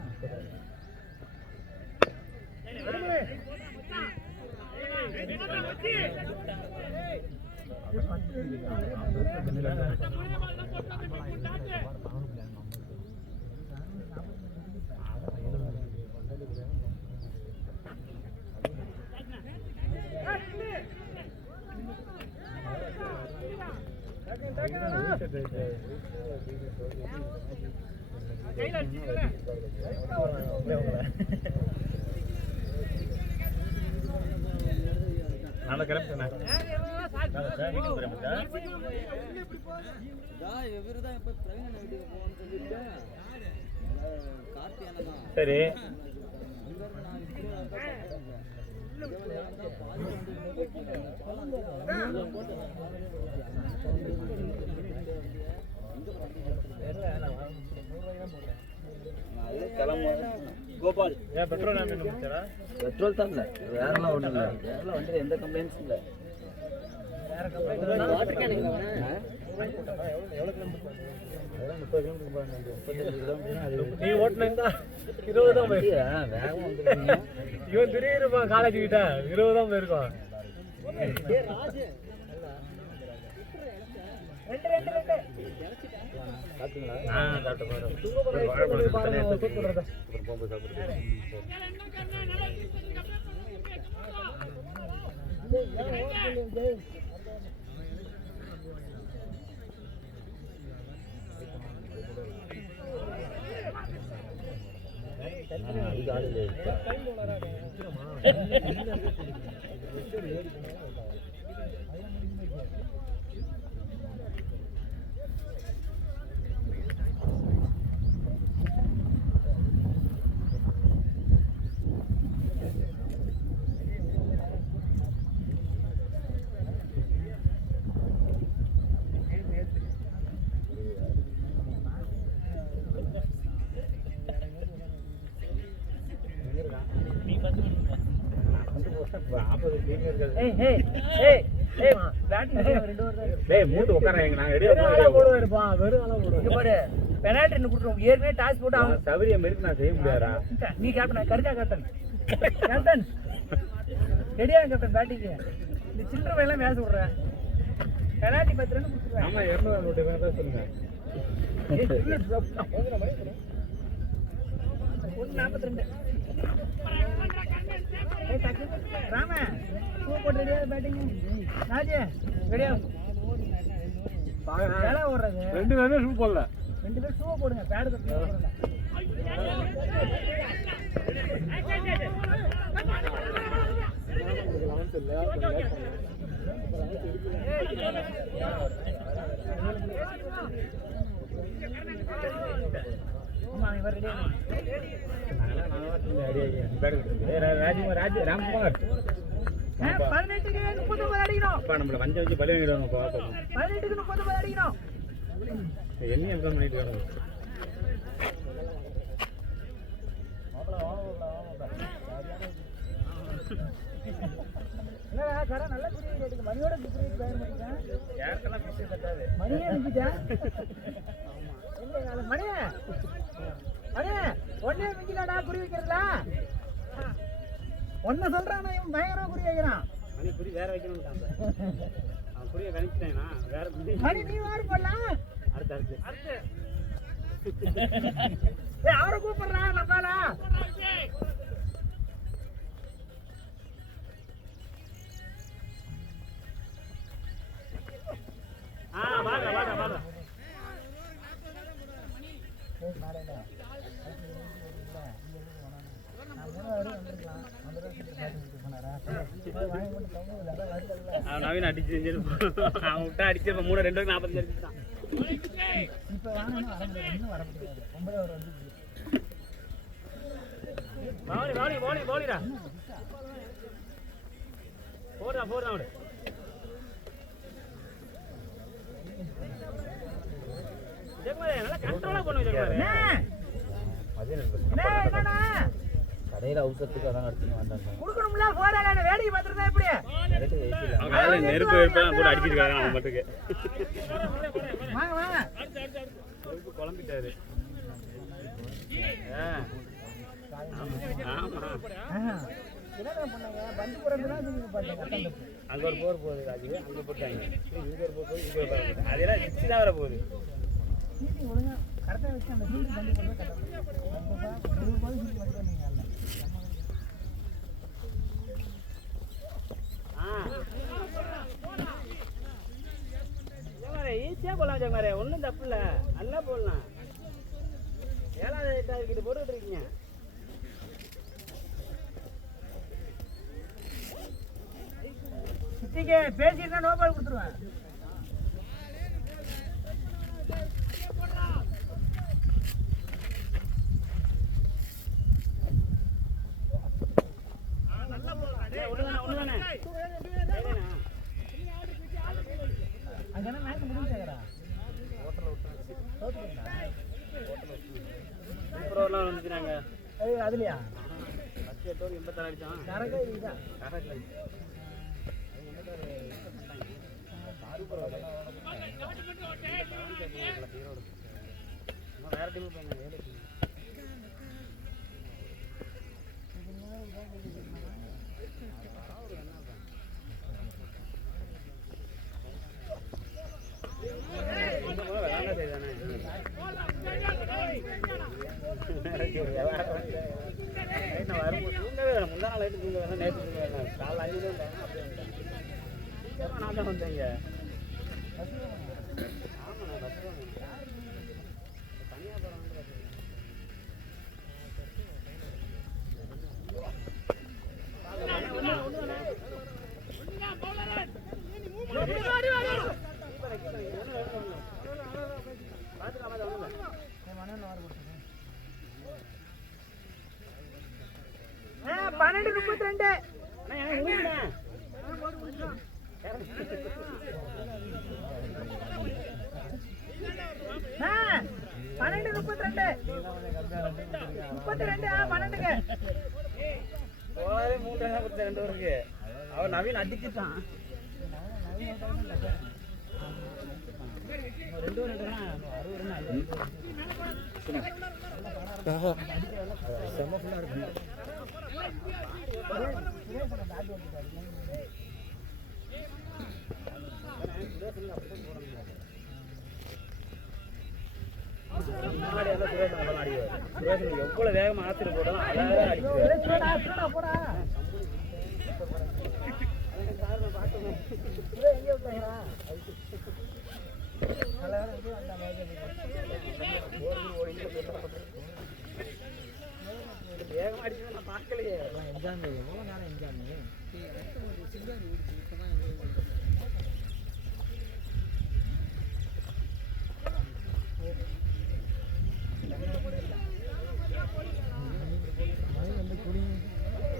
நாளை கிளம்பிட்டேன். சரி கோபால் ஏன் பெட்ரோல் என்ன முடிச்சாரா? பெட்ரோல் தான் இல்லை, வேறெல்லாம் ஒன்றும் இல்லை. வேறெல்லாம் வண்டி எந்த கம்ப்ளைண்ட்ஸும் இல்லை. வேற கம்பெனி எவ்வளோ கிலோமீட்டர் அதெல்லாம் 30 கிலோமீட்டர் போகிறாங்க, 35 கிலோமீட்டர். நீ ஓட்டுனா 20 தான் போய் வேகம் வந்துருக்கீங்க. இவன் திடீர்னு காலேஜ் கிட்ட 20 தான் போயிருக்கோம். சாப்பிட்டீங்களா? சாப்பிட்டு போகிறோம். போகும்போது சாப்பிடுறது. அதுக்கு ஆள் இல்லை. சௌகரியம் இருக்கு, நான் செய்ய முடியாதா? நீ கேப்டன் கருக்கா கேப்டன் கேப்டன் ரெடியா கேப்டன் பேட்டிங்கு இந்த சில்லற எல்லாம் மேச விடுறேன். பெனால்டி 10 ரன் கொடுத்துருவேன். ஆமா 200 ரன் தான் சொல்லுங்க. 142 ராம ஷூ போட்டு ரெடியா பேட்டிங். ராஜே ரெடியா வேலை ஓடுறது. 2 பேருமே ஷூ போடல. 2 பேர் ஷூ போடுங்க, பேடு தப்பி போடுங்க. ஆமா இவர் ரெடியா ராம்குமார் 18க்கு 39 அடிக்கணும். அப்பா நம்மள வஞ்ச வச்சு பலி வாங்கிடுவாங்க. 18க்கு 39 அடிக்கணும். என்ன எக்ஸாம் பண்ணிட்டு இருக்காங்க? என்னடா கடை நல்ல குறி கேட்டுக்கு மணியோட குறி பேர் பண்ணிட்டேன். யாருக்கெல்லாம் பிஸி தட்டாது. மணியே நிக்கிட்டா. எங்க மணியே மணியே ஒண்ணே மிஞ்சிலாடா குறி வைக்கிறதா? ஒன்ன சொல்றானா இவன் பயங்கரமா குறி வைக்கிறான். மணி குறி வேற வைக்கணும்ட்டாங்க. அவன் குறியை கணிச்சிட்டானா வேற மணி நீ வாரு போடலாம். அடுத்து ஏய் அவரை கூப்பிடுறா நம்மால. வாங்க வாங்க வாங்க. ஏய் மாறேடா. நான் மூணாவது வந்திருக்கலாம். அந்த ரூபாய் பேட்டிங் போனாரா? வாங்கி போட்டு தங்க அத வரல. அவன் நவீன் அடிச்சு அவன் விட்டா அடிச்சு 3 2 45 அடிச்சான். இப்ப வாங்கணும் வர முடியாது, இன்னும் வர முடியாது. 9 ஓவர் வந்து போலிடா போடுறா அவரு. நல்லா கண்ட்ரோலா பண்ணுங்க. கடையில் அவசரத்துக்கு அதான் அடிச்சுன்னு வந்தாங்க. குடுக்கணும்ல போறாங்க. வேடிக்கை பார்த்துருந்தா எப்படி? நெருப்பு போட்டு அடிச்சிருக்காங்க அவன் மட்டுக்கு. வாங்க வாங்க. நெருப்பு குழம்பிட்டாரு. என்ன பண்ணாங்க? பந்து போறதுனா நீங்க பாத்தீங்க. அங்க ஒரு போர் போகுது, அது அங்க போட்டாங்க. இங்க ஒரு போர் போகுது, இங்க ஒரு போர் போகுது. அதெல்லாம் சிக்ஸ் தான் வர போகுது. சீட்டிங் ஒழுங்கா கரெக்டா வச்சு அந்த சீட்டிங் பந்து போறது கரெக்டா. ஒரு போது சீட்டிங் பந்து பண்ணீங்க அல்ல. ஈஸியா போடலாம் ஜெகமாரே, ஒன்றும் தப்பு இல்லை, நல்லா போடலாம். 7வது 8வது கிட்ட போட்டுக்கிட்டு இருக்கீங்க. சிட்டிக்கு பேசிட்டு நோ பால் கொடுத்துருவேன். அங்கே மேட்ச் முடிஞ்சாங்கடா. சூப்பராக வந்துக்கிறாங்க. அதுலையா 10 86 அடிச்சான். கரெக்டா இதுதான். வேற டீம் போங்க வேற டீம் முந்தா லைட்டு தூங்க வேணா நேற்று தூங்க வேணாம் காலைல 5 மணி நான் தான் வந்தேங்க ஆமாண்ணா பஸ் தனியாக போகிறாங்க பன்னெண்டு 32 12 32 12க்கு போகவே 3 ரன் கொடுத்த 2 ஓவருக்கு அவன் நவீன் அடிச்சுட்டான் 2 ரன் 60 ரன் செம்ம ஃபுல்லாக இருக்கு எவ்வளவு வேகமா ஆத்திர போடும் அழகா வேகமா அடிச்சு நான் பார்க்கலையே எக்ஸாம் எவ்வளவு நேரம் எக்ஸாம்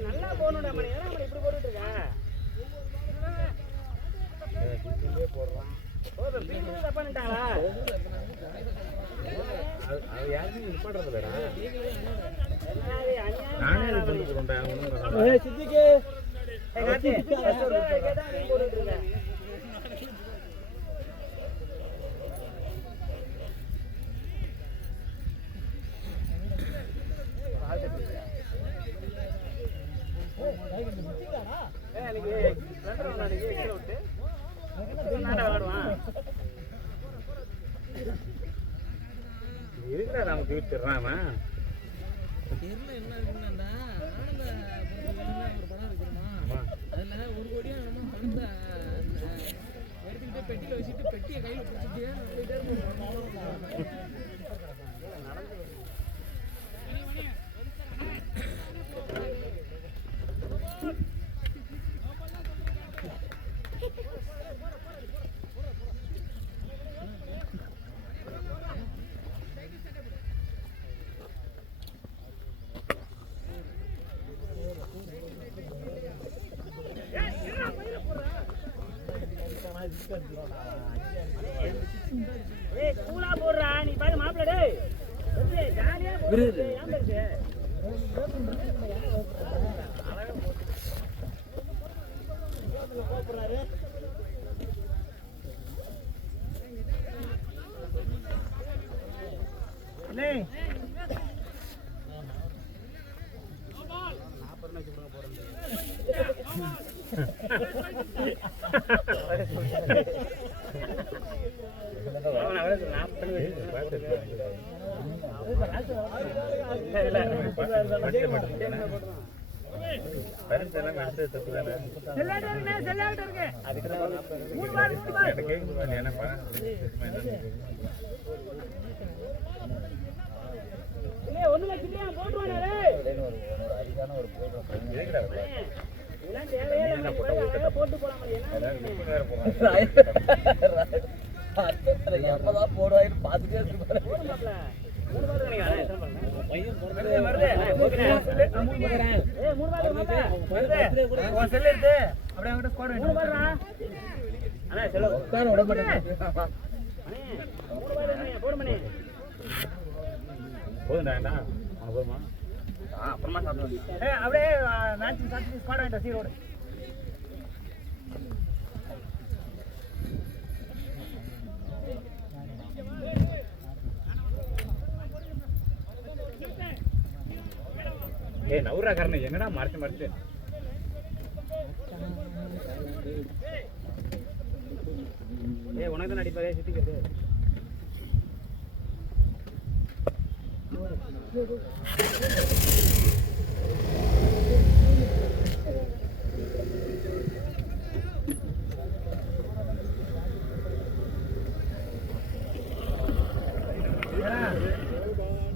நல்லா போகணும்டா மணி ஏன்னா அவனை இப்படி போட்டுட்டு இருக்கேன் போடுறான் தப்பா நிட்டாங்களா அது யாருமே நிப்பாடுறது இல்லடா நானே சித்திக்கு போட்டுட்டு இருக்கேன் இருக்கிற நமக்கு விட்டுறான் பெட்டியில வச்சுட்டு பெட்டியை கையில பிடிச்சிட்டு கூலா போடுறா நீ பாரு மாப்பிள்ள ஜாலியா போடுறது போட்டு எப்பதான் போடுவாயின்னு பார்த்துட்டே போதுண்டா போதுமா அப்புறமா சாப்பிடுவோம் அப்படியே மேட்ச் சாப்பிட்டு ஸ்குவாட் வேண்டாம் சீரோடு ஏய் நவுரா காரணம் என்னடா மறைச்சு ஏய் உனக்கு தான் அடிப்பாரே சுத்திக்கிறது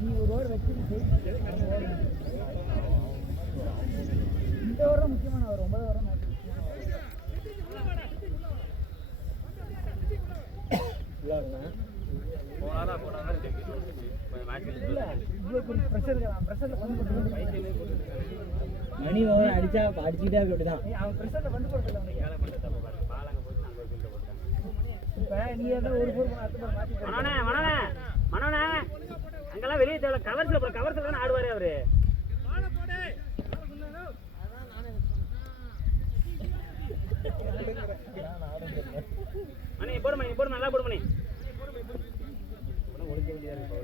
நீ ஒரு ஓவர் வச்சு இந்த ஓவர் தான் முக்கியமான ஓவர் 9 ஓவர் தான் மணி ஓவர் அடிச்சா அடிச்சுட்டே அப்படிதான் அவன் பிரஷர்ல வந்து கொடுக்கல இப்ப நீ ஏதோ ஒரு போர் அடுத்த போர் மாத்தி மனோனே அங்கெல்லாம் வெளியே தேவை கவர்ஸ்ல தானே ஆடுவாரு அவரு மணி போடு நல்லா போடு மணி ஒழிக்க வேண்டியதா இருக்கு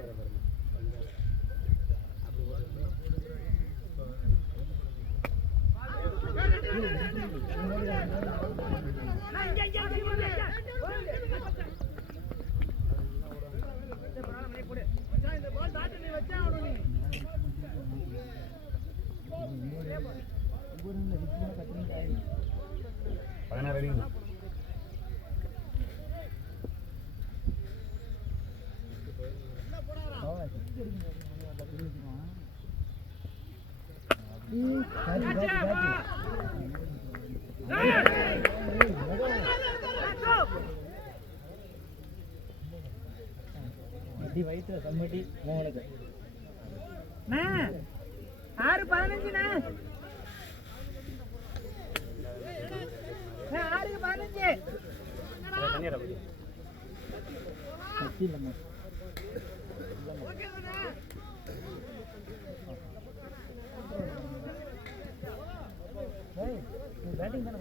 வயிற்று சம்மட்டி மோகனுக்கு 6-15 6-15 சக்தி இல்லம்மா பேட்டிங் தானே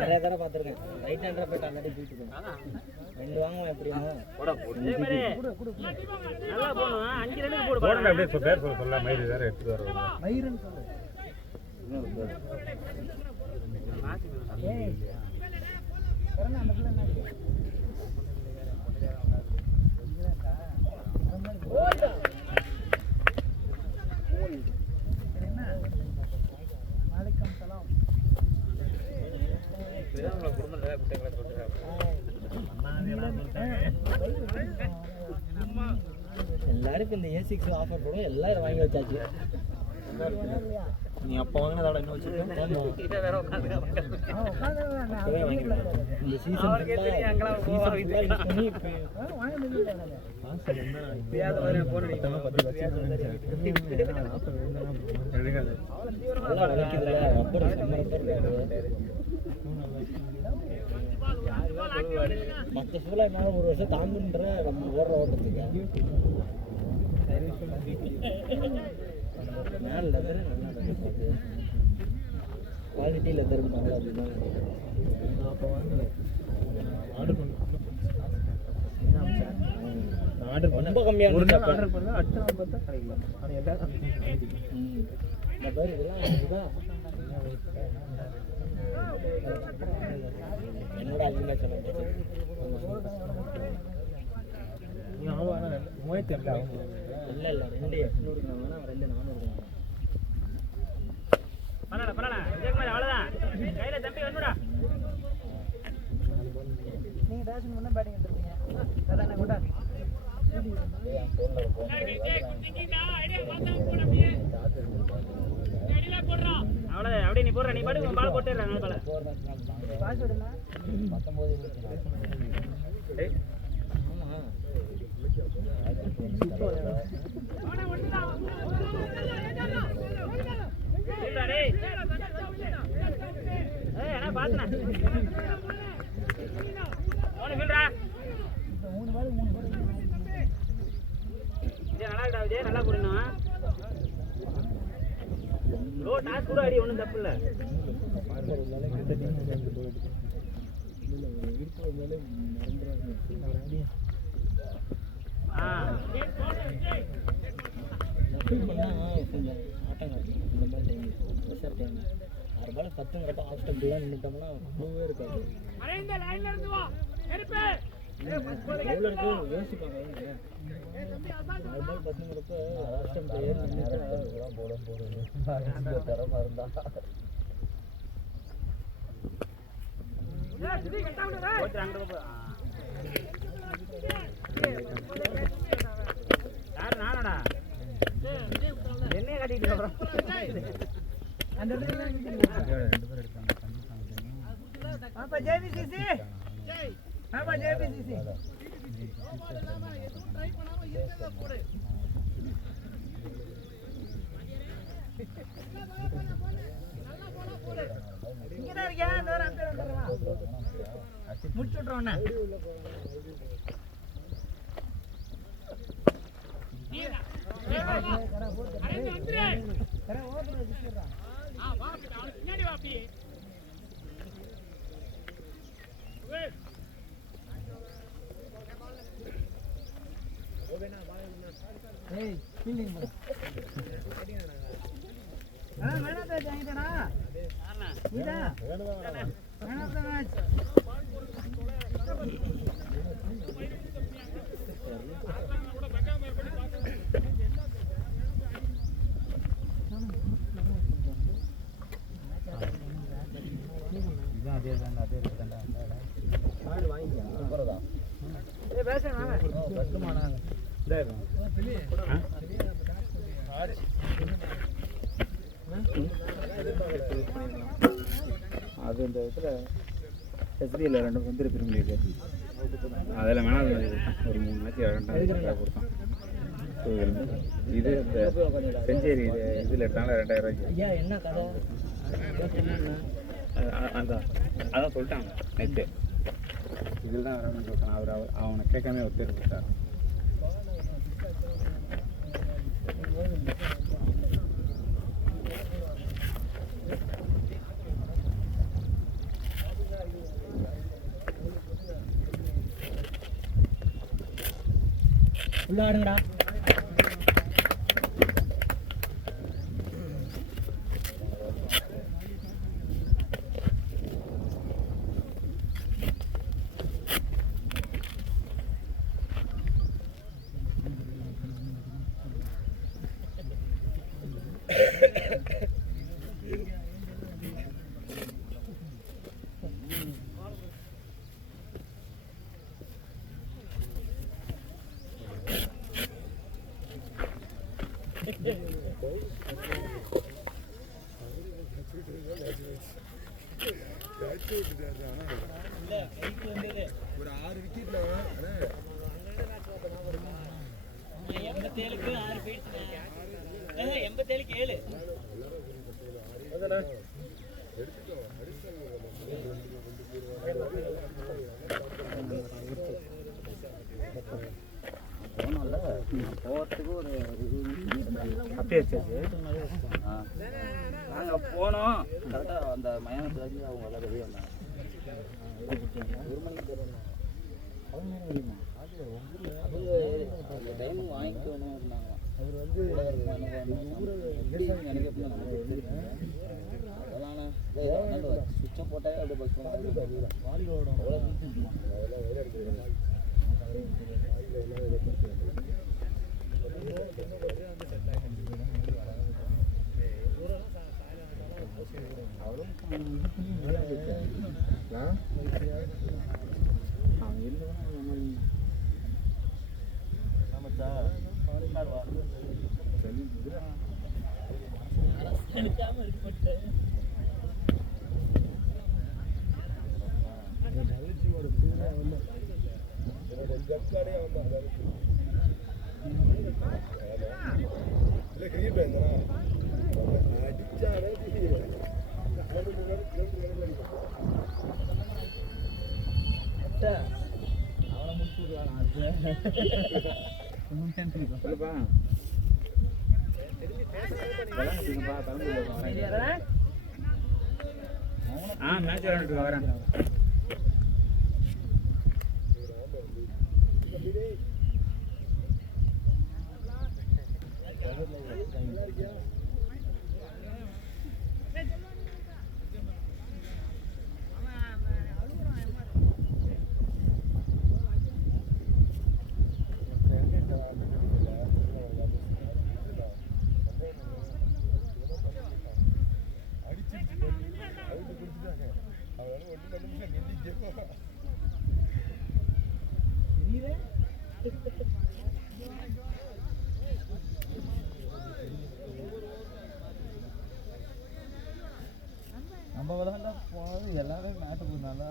நிறைய தடவை பார்த்துருக்கேன் ரைட் ஹேண்டரா போயிட்டு ஆல்ரெடி போயிட்டு இருக்கேன் 2 வாங்குவேன் எப்படியா நல்லா போணும் 5 ரன்னுக்கு போடு போடுங்க அப்படியே பேர் சொல்ல மயிறு வேற எடுத்து வர மயிரன் சொல்லு ஏய் கரண அந்த பிள்ளை என்ன ஓடா என்ன மாலிகம் சலாம் உங்க குடும்பத்துல குட்டைகளை சொல்றாங்க எல்லாருக்கும் இந்த A6 ஆஃபர் போடும் எல்லாரும் வாங்கி வச்சாச்சு நீ அப்போ வாங்கினதோட என்ன வச்சிருக்க வேற உட்காந்து இந்த சீசன் பண்ணி வாங்க முடியல நல்லா வளைக்குதுல ரப்பர் மற்ற ஃபுல்லாக என்ன ஒரு வருஷம் தாங்குன்ற நம்ம ஓடுற ஓட்டத்துக்கு மேலே லெதரு நல்லா லெதர் குவாலிட்டி லெதர் நல்லா அப்படின்னா அப்போ வாங்க ஆர்டர் பண்ண ஆர்டர் ரொம்ப கம்மியாக ஆர்டர் பண்ணால் அடுத்த நாள் பார்த்தா கிடைக்கல ஆனால் எல்லாரும் இந்த மாதிரி இதெல்லாம் இதுதான் என்னோட அதிகமாக சொல்லுங்க மூவாயிரத்தி இல்லை இல்லை 2,800 வேணா 2,400 அவ்வளோதான் கையில தம்பி வந்துடா நீங்க பேட்டிங் பண்ணா பேட்டிங் எடுத்துருக்கீங்க அதானே கொண்டா அவ்வளோ அப்படியே நீ போடுற நீ பாட்டு உன் பால் போட்டுடுறாங்க பால பாஸ்வேர்டு என்ன 19 நல்லா இருக்கா விஜய் நல்லா போடணும் ப்ரோ டாஸ் கூட அடி ஒன்றும் தப்பு இல்லை. கொஞ்சம் ஆட்டங்க இந்த மாதிரி ப்ரெஷர் டைம் 6 பால் 10ங்கிறப்ப ஆஃப் ஸ்டெப்லாம் நின்றுட்டோம்னா மூவே இருக்காது. எவ்வளோ இருக்கு யோசிப்பாங்க. 6 பால் 10ங்கிறப்ப ஆஃப் ஸ்டெப் ஏறி நின்றுட்டா போட தரமாக இருந்தா யாரு நானடா என்னைய கட்டிட்டு அப்புறம் அந்த இடத்துல பாப்பா ஜேபிசிசி பாப்பா ஜேபிசிசி இங்கதான் இருக்கியா இந்த வர அந்த வந்துடுறா முடிச்சு விட்றோம் அது இந்த இதில் எஸ்பியில் 2 வந்து பிரீமியம் லீக் அதில் வேணால் ஒரு 3 மேட்ச் 2000 கொடுத்தான். இது இந்த செஞ்சேரி இதில் எடுத்தாலும் 2000 ரூபாய்க்கு. என்ன கதை அதான் சொல்லிட்டாங்க நேற்று இதில் தான் வரணும்னு சொல்லிட்டான். அவனை கேட்காம ஒரு பேர் கொடுத்தார். உள்ள ஆடுங்கடா. ஒரு 6 விக்கெட்ல 87க்கு 6 போயிடுச்சு. 87க்கு 7 போகிறதுக்கு ஒரு அப்படியே நாங்கள் போனோம் கரெக்டாக அந்த மயானத்துலேருந்து அவங்க எல்லாம் வெளியே வந்தாங்க. 1 மணிக்கு போகிறோம். அந்த டைமும் வாங்கிக்கணும் இருந்தாங்க. அவர் வந்து எனக்கு எப்படி அதனால சுவிட்சை போட்டாலே அப்படியே பஸ் பண்ண வாலியோட சொல்லுப்பா. மேட்ச் விளையாண்டுட்டு வரேன். நம்ம விளாண்டா போனது எல்லாமே மேட்டுக்கு நல்லா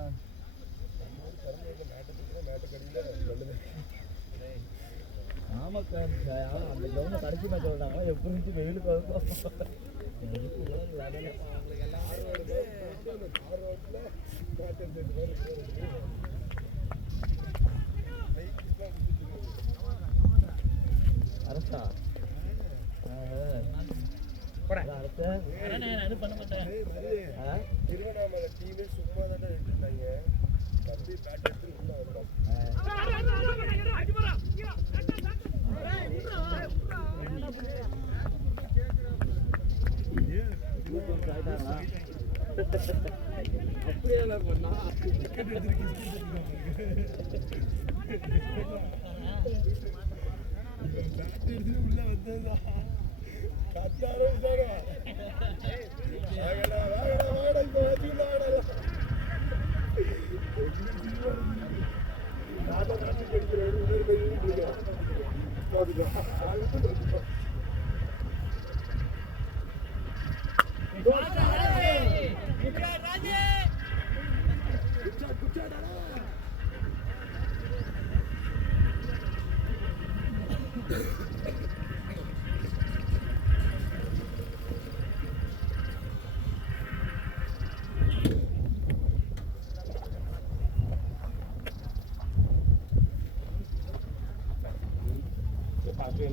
ஆமாக்கா அந்த கிரௌண்டை கடைசி மேட்ச் விளாண்டாங்களா எப்படி இருந்துச்சு வெயிலுக்கு அரசா திருவண்ணாமலை டீமே சும்மா தானே இருந்தாங்க. தம்பி பேட் எடுத்து உள்ள வந்தோம். அப்படியே பண்ணா பேட் எடுத்து உள்ள வந்ததுதான் கத்தாரே சாரா வாங்கடா வாங்கடா வாங்கடா இப்ப வச்சுக்கிட்டு வாங்கடா தாத்தா காசு கிடைக்கிறேன் இன்னொரு கை இருக்கேன் பார்த்து